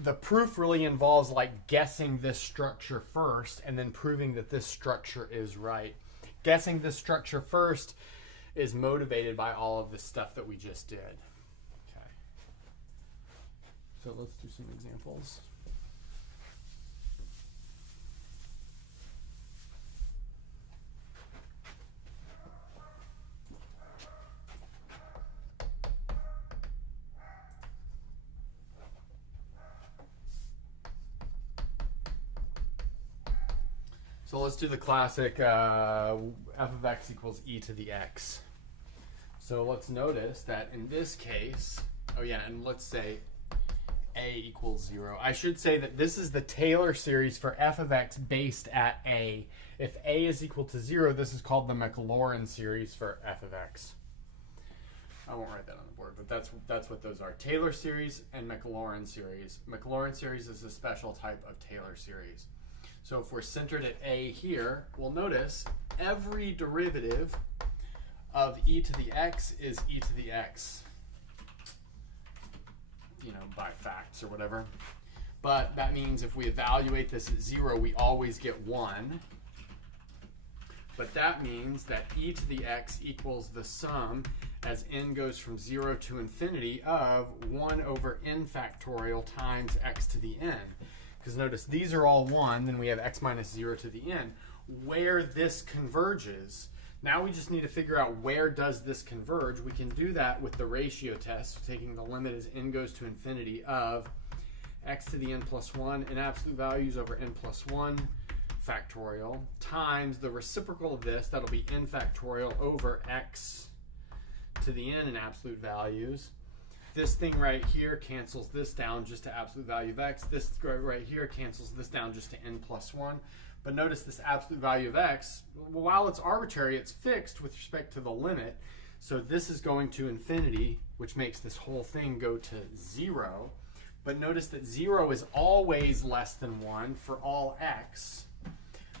the proof really involves like guessing this structure first and then proving that this structure is right. Guessing this structure first is motivated by all of the stuff that we just did. Okay. So let's do some examples. So let's do the classic f of x equals e to the x. So let's notice that in this case, oh yeah, and let's say a equals 0. I should say that this is the Taylor series for f of x based at a. If a is equal to 0, this is called the Maclaurin series for f of x. I won't write that on the board, but that's what those are. Taylor series and Maclaurin series. Maclaurin series is a special type of Taylor series. So if we're centered at a here, we'll notice every derivative of e to the x is e to the x, you know, by facts or whatever. But that means if we evaluate this at 0, we always get 1. But that means that e to the x equals the sum as n goes from 0 to infinity of 1 over n factorial times x to the n. Because notice these are all 1, then we have x minus 0 to the n. Where this converges, now we just need to figure out where does this converge. We can do that with the ratio test, taking the limit as n goes to infinity of x to the n plus 1 in absolute values over n plus 1 factorial times the reciprocal of this, that'll be n factorial over x to the n in absolute values. This thing right here cancels this down just to absolute value of x. This right here cancels this down just to n plus 1. But notice this absolute value of x, while it's arbitrary, it's fixed with respect to the limit. So this is going to infinity, which makes this whole thing go to 0. But notice that 0 is always less than 1 for all x.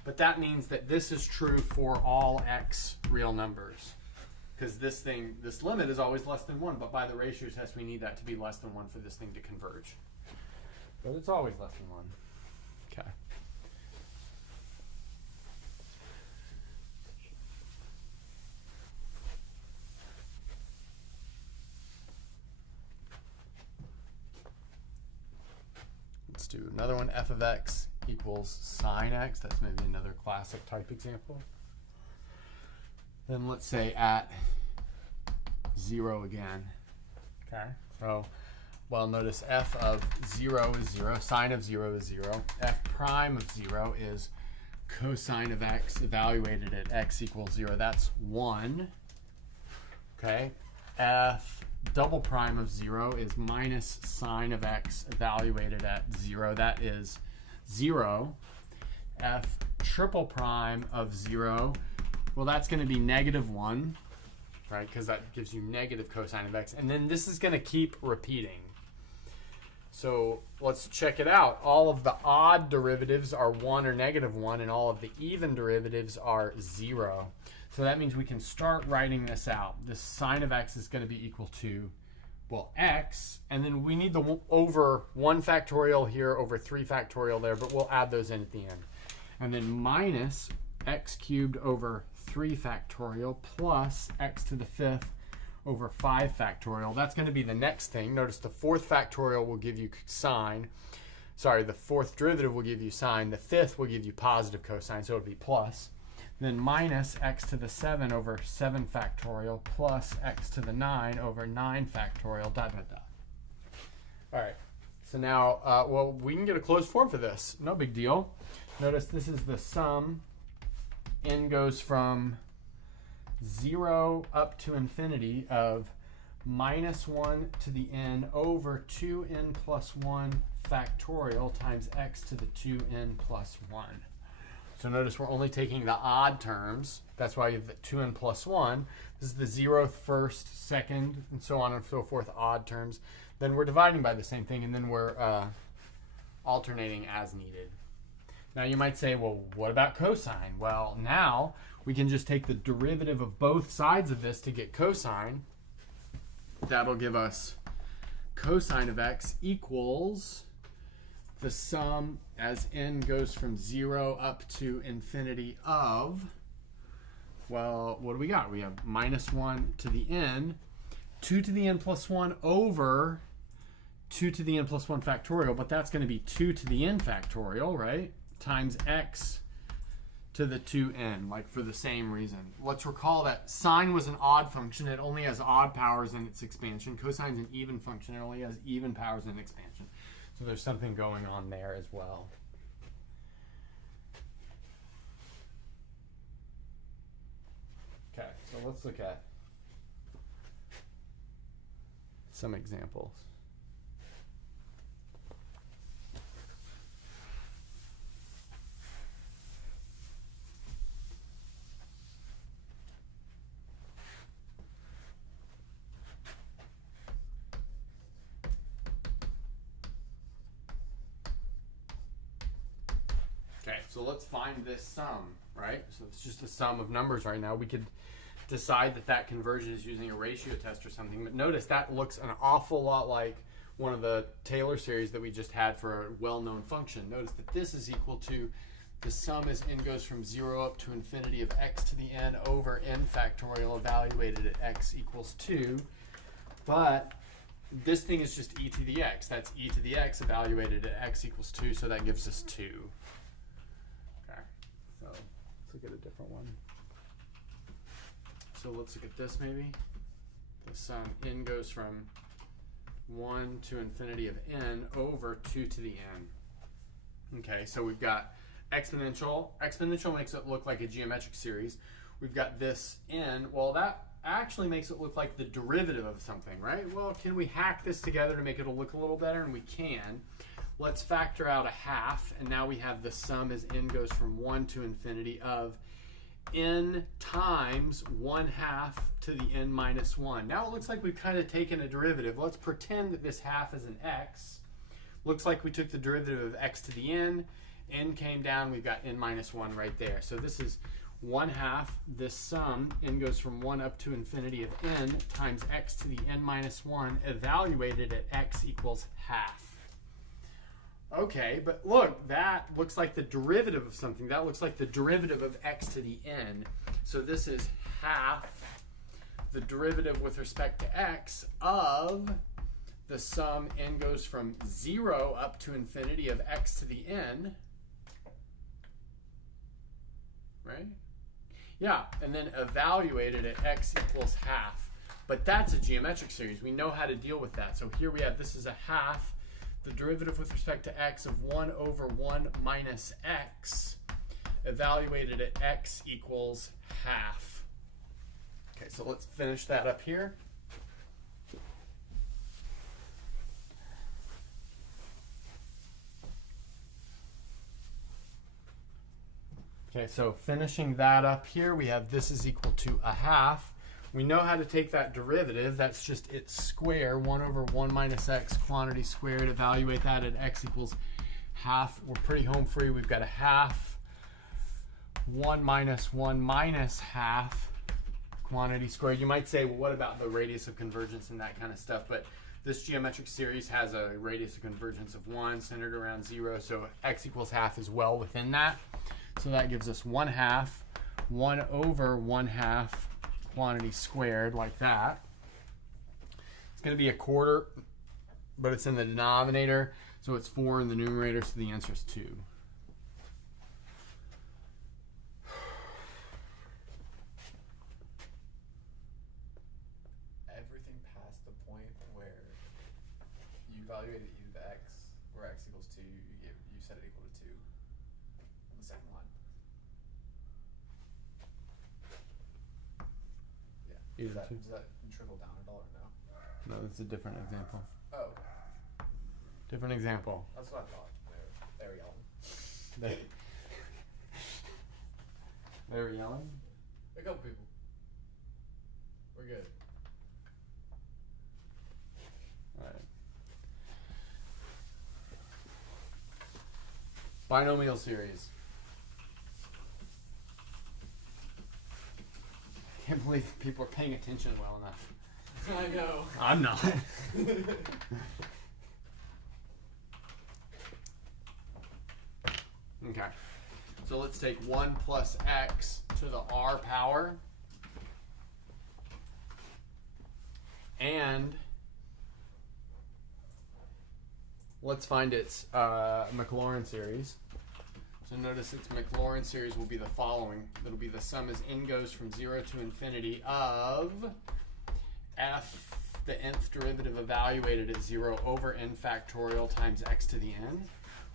But that means that this is true for all x real numbers. Because this limit is always less than 1. But by the ratio test, we need that to be less than 1 for this thing to converge. But it's always less than 1. Okay. Let's do another one. F of x equals sine x. That's maybe another classic type example. Then let's say at 0 again. Okay. So, well, notice f of 0 is 0. Sine of 0 is 0. F prime of 0 is cosine of x evaluated at x equals 0. That's 1. Okay. F double prime of 0 is minus sine of x evaluated at 0. That is 0. F triple prime of 0, well, that's going to be negative 1, right? Because that gives you negative cosine of x. And then this is going to keep repeating. So let's check it out. All of the odd derivatives are 1 or negative 1, and all of the even derivatives are 0. So that means we can start writing this out. This sine of x is going to be equal to, well, x, and then we need the over 1 factorial here over 3 factorial there, but we'll add those in at the end. And then minus x cubed over 3 factorial plus x to the 5th over 5 factorial. That's going to be the next thing. Notice the 4th factorial will give you sine. Sorry, the 4th derivative will give you sine. The 5th will give you positive cosine, so it would be plus. Then minus x to the 7 over 7 factorial plus x to the 9 over 9 factorial, dot, dot, dot. All right, so now, well, we can get a closed form for this. No big deal. Notice this is the sum. N goes from 0 up to infinity of minus 1 to the n over 2n plus 1 factorial times x to the 2n plus 1. So notice we're only taking the odd terms. That's why you have the 2n plus 1. This is the 0th, 1st, 2nd, and so on and so forth, odd terms. Then we're dividing by the same thing, and then we're alternating as needed. Now you might say, well, what about cosine? Well, now we can just take the derivative of both sides of this to get cosine. That'll give us cosine of x equals the sum as n goes from 0 up to infinity of, well, what do we got? We have minus 1 to the n, 2 to the n plus 1 over 2 to the n plus 1 factorial, but that's going to be 2 to the n factorial, right? Times x to the 2n, like for the same reason. Let's recall that sine was an odd function. It only has odd powers in its expansion. Cosine is an even function. It only has even powers in expansion. So there's something going on there as well. Okay, so let's look at some examples. Okay, so let's find this sum, right? So it's just a sum of numbers right now. We could decide that that converges using a ratio test or something, but notice that looks an awful lot like one of the Taylor series that we just had for a well-known function. Notice that this is equal to the sum as n goes from 0 up to infinity of x to the n over n factorial evaluated at x equals 2. But this thing is just e to the x. That's e to the x evaluated at x equals 2, so that gives us 2. Okay, so let's look at a different one. So let's look at this maybe. The sum n goes from 1 to infinity of n over 2 to the n. Okay, so we've got exponential. Exponential makes it look like a geometric series. We've got this n. Well, that actually makes it look like the derivative of something, right? Well, can we hack this together to make it look a little better? And we can. Let's factor out a half, and now we have the sum as n goes from 1 to infinity of n times 1/2 to the n minus 1. Now it looks like we've kind of taken a derivative. Let's pretend that this half is an x. Looks like we took the derivative of x to the n came down, we've got n minus 1 right there. So this is 1/2, this sum, n goes from 1 up to infinity of n times x to the n minus 1 evaluated at x equals half. Okay, but look, that looks like the derivative of something. That looks like the derivative of x to the n. So this is half the derivative with respect to x of the sum n goes from 0 up to infinity of x to the n. Right? Yeah, and then evaluated at x equals half. But that's a geometric series. We know how to deal with that. So here we have, this is a half. The derivative with respect to x of 1 over 1 minus x evaluated at x equals half. Okay, so let's finish that up here. Okay, so finishing that up here, we have this is equal to a half. We know how to take that derivative. That's just its square, 1 over 1 minus x, quantity squared. Evaluate that at x equals half. We're pretty home free. We've got a half, 1 minus 1 minus half, quantity squared. You might say, well, what about the radius of convergence and that kind of stuff? But this geometric series has a radius of convergence of 1 centered around 0, so x equals half is well within that. So that gives us 1/2, 1 over 1/2 quantity squared, like that. It's going to be a quarter, but it's in the denominator, so it's 4 in the numerator, so the answer is 2. Everything past the point where you evaluated e to the x, where x equals 2, you set it equal to 2 on the second line. Yeah. Does that trickle down at all or no? No, that's a different example. Oh, Different example. that's what I thought. They were yelling. They were yelling? A couple people. We're good. All right. Binomial series. I can't believe people are paying attention well enough. I know. I'm not. Okay. So let's take 1 plus x to the r power. And let's find its Maclaurin series. So notice its Maclaurin series will be the following. It'll be the sum as n goes from 0 to infinity of f, the nth derivative evaluated at 0 over n factorial times x to the n,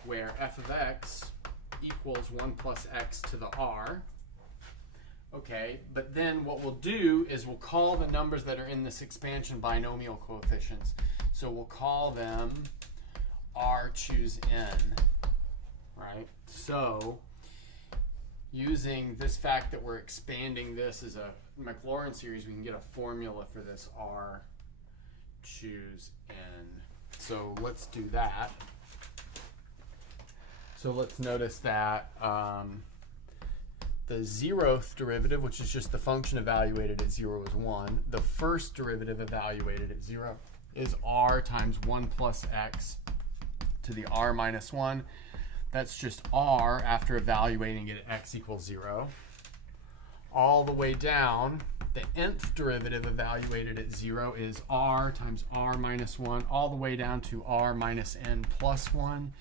where f of x equals 1 plus x to the r. Okay, but then what we'll do is we'll call the numbers that are in this expansion binomial coefficients. So we'll call them r choose n, right? So using this fact that we're expanding this as a Maclaurin series, we can get a formula for this r choose n. So let's do that. So let's notice that the 0th derivative, which is just the function evaluated at 0, is 1. The first derivative evaluated at 0 is r times 1 plus x to the r minus 1. That's just r after evaluating it at x equals 0. All the way down, the nth derivative evaluated at 0 is r times r minus 1, all the way down to r minus n plus 1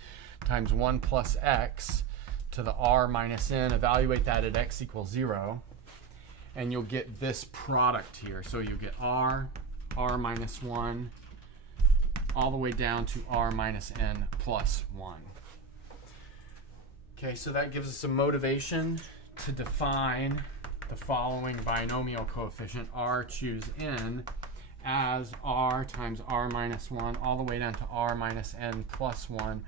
times 1 plus x to the r minus n. Evaluate that at x equals 0, and you'll get this product here. So you get r minus 1, all the way down to r minus n plus 1. Okay, so that gives us a motivation to define the following binomial coefficient, r choose n, as r times r minus 1 all the way down to r minus n plus 1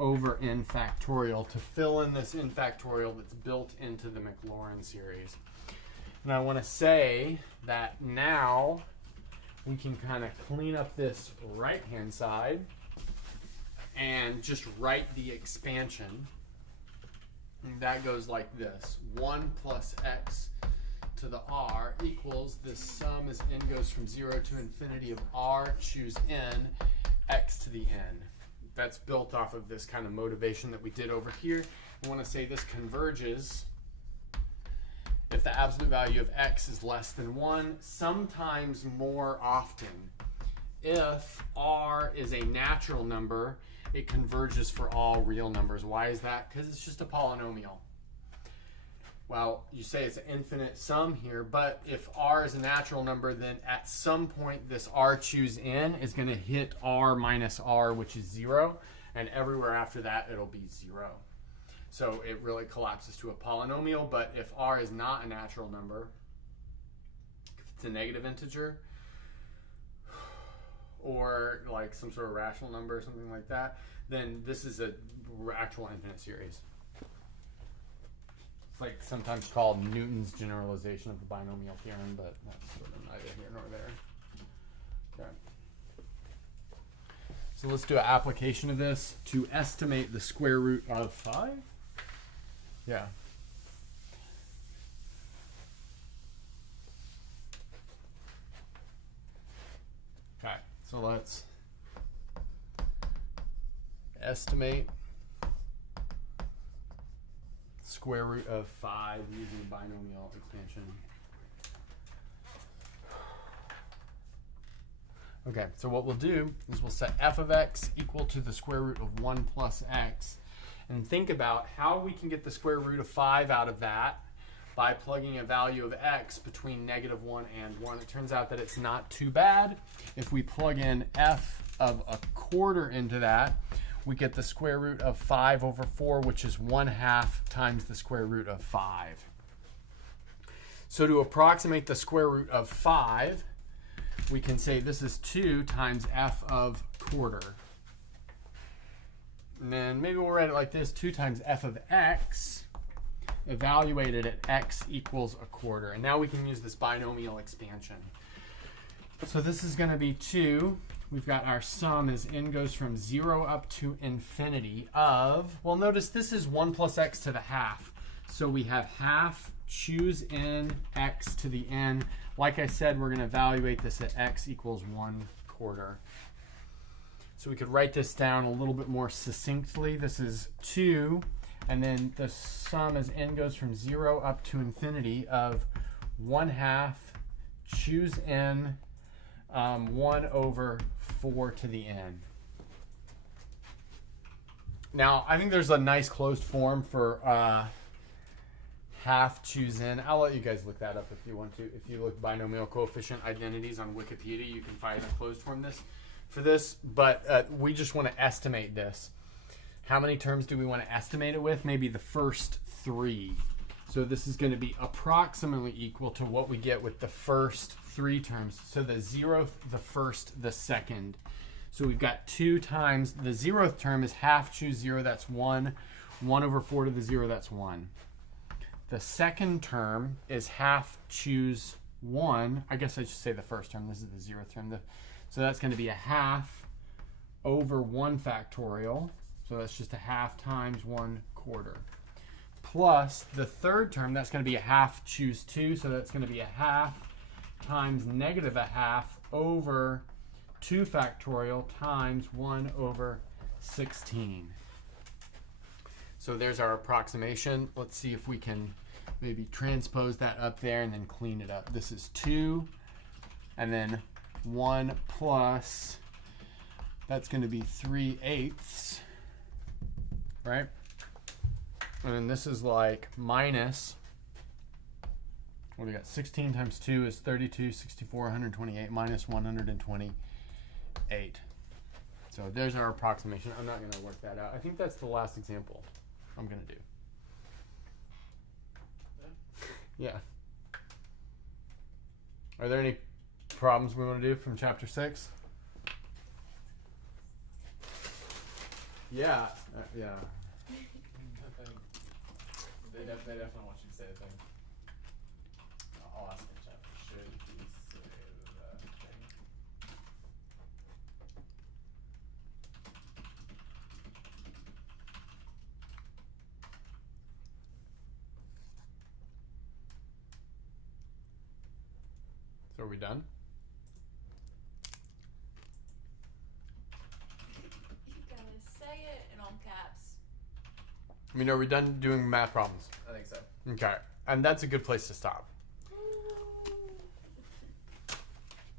over n factorial, to fill in this n factorial that's built into the Maclaurin series. And I want to say that now we can kind of clean up this right-hand side and just write the expansion. And that goes like this. 1 plus x to the r equals, this sum as n goes from 0 to infinity of r choose n, x to the n. That's built off of this kind of motivation that we did over here. I want to say this converges if the absolute value of x is less than 1, sometimes more often. If r is a natural number, it converges for all real numbers. Why is that? Because it's just a polynomial. Well, you say it's an infinite sum here, but if r is a natural number, then at some point this r choose n is going to hit r minus r, which is 0, and everywhere after that it'll be 0. So it really collapses to a polynomial. But if r is not a natural number, if it's a negative integer, or like some sort of rational number or something like that, then this is a actual infinite series. It's like sometimes called Newton's generalization of the binomial theorem, but that's sort of neither here nor there. Okay. So let's do an application of this to estimate the square root of 5. Yeah. Okay, so let's estimate square root of 5 using binomial expansion. Okay, so what we'll do is we'll set f of x equal to the square root of 1 plus x, and think about how we can get the square root of 5 out of that by plugging a value of x between -1 and 1. It turns out that it's not too bad. If we plug in f of a quarter into that, we get the square root of 5 over 4, which is 1/2 times the square root of 5. So to approximate the square root of 5, we can say this is 2 times f of quarter. And then maybe we'll write it like this: 2 times f of x evaluated at x equals a quarter. And now we can use this binomial expansion. So this is going to be 2. We've got our sum as n goes from 0 up to infinity of, well, notice this is 1 plus x to the half. So we have half choose n x to the n. Like I said, we're going to evaluate this at x equals 1/4. So we could write this down a little bit more succinctly. This is 2, and then the sum as n goes from 0 up to infinity of 1/2 choose n 1 over 4 to the n. Now, I think there's a nice closed form for half choose n. I'll let you guys look that up if you want to. If you look binomial coefficient identities on Wikipedia, you can find a closed form for this. But we just want to estimate this. How many terms do we want to estimate it with? Maybe the first 3. So this is going to be approximately equal to what we get with the first 3 terms. So the 0th, the first, the second. So we've got 2 times the 0th term is half choose 0, that's 1. 1 over 4 to the 0, that's 1. The second term is half choose 1. I guess I should say the first term. This is the 0th term. So that's going to be a half over 1 factorial. So that's just a half times 1/4. Plus the third term, that's going to be a half choose 2. So that's going to be a half times negative a half over 2 factorial times 1 over 16. So there's our approximation. Let's see if we can maybe transpose that up there and then clean it up. This is 2, and then 1 plus, that's going to be 3/8, right? And then this is like minus, what do we got? 16 times 2 is 32, 64, 128, minus 128. So there's our approximation. I'm not going to work that out. I think that's the last example I'm going to do. Yeah. Are there any problems we want to do from chapter 6? Yeah. Yeah. They definitely want you to say the thing. I'll ask in chat. Should he say that thing? So are we done? You gotta say it in all caps. I mean, are we done doing math problems? I think so. Okay. And that's a good place to stop.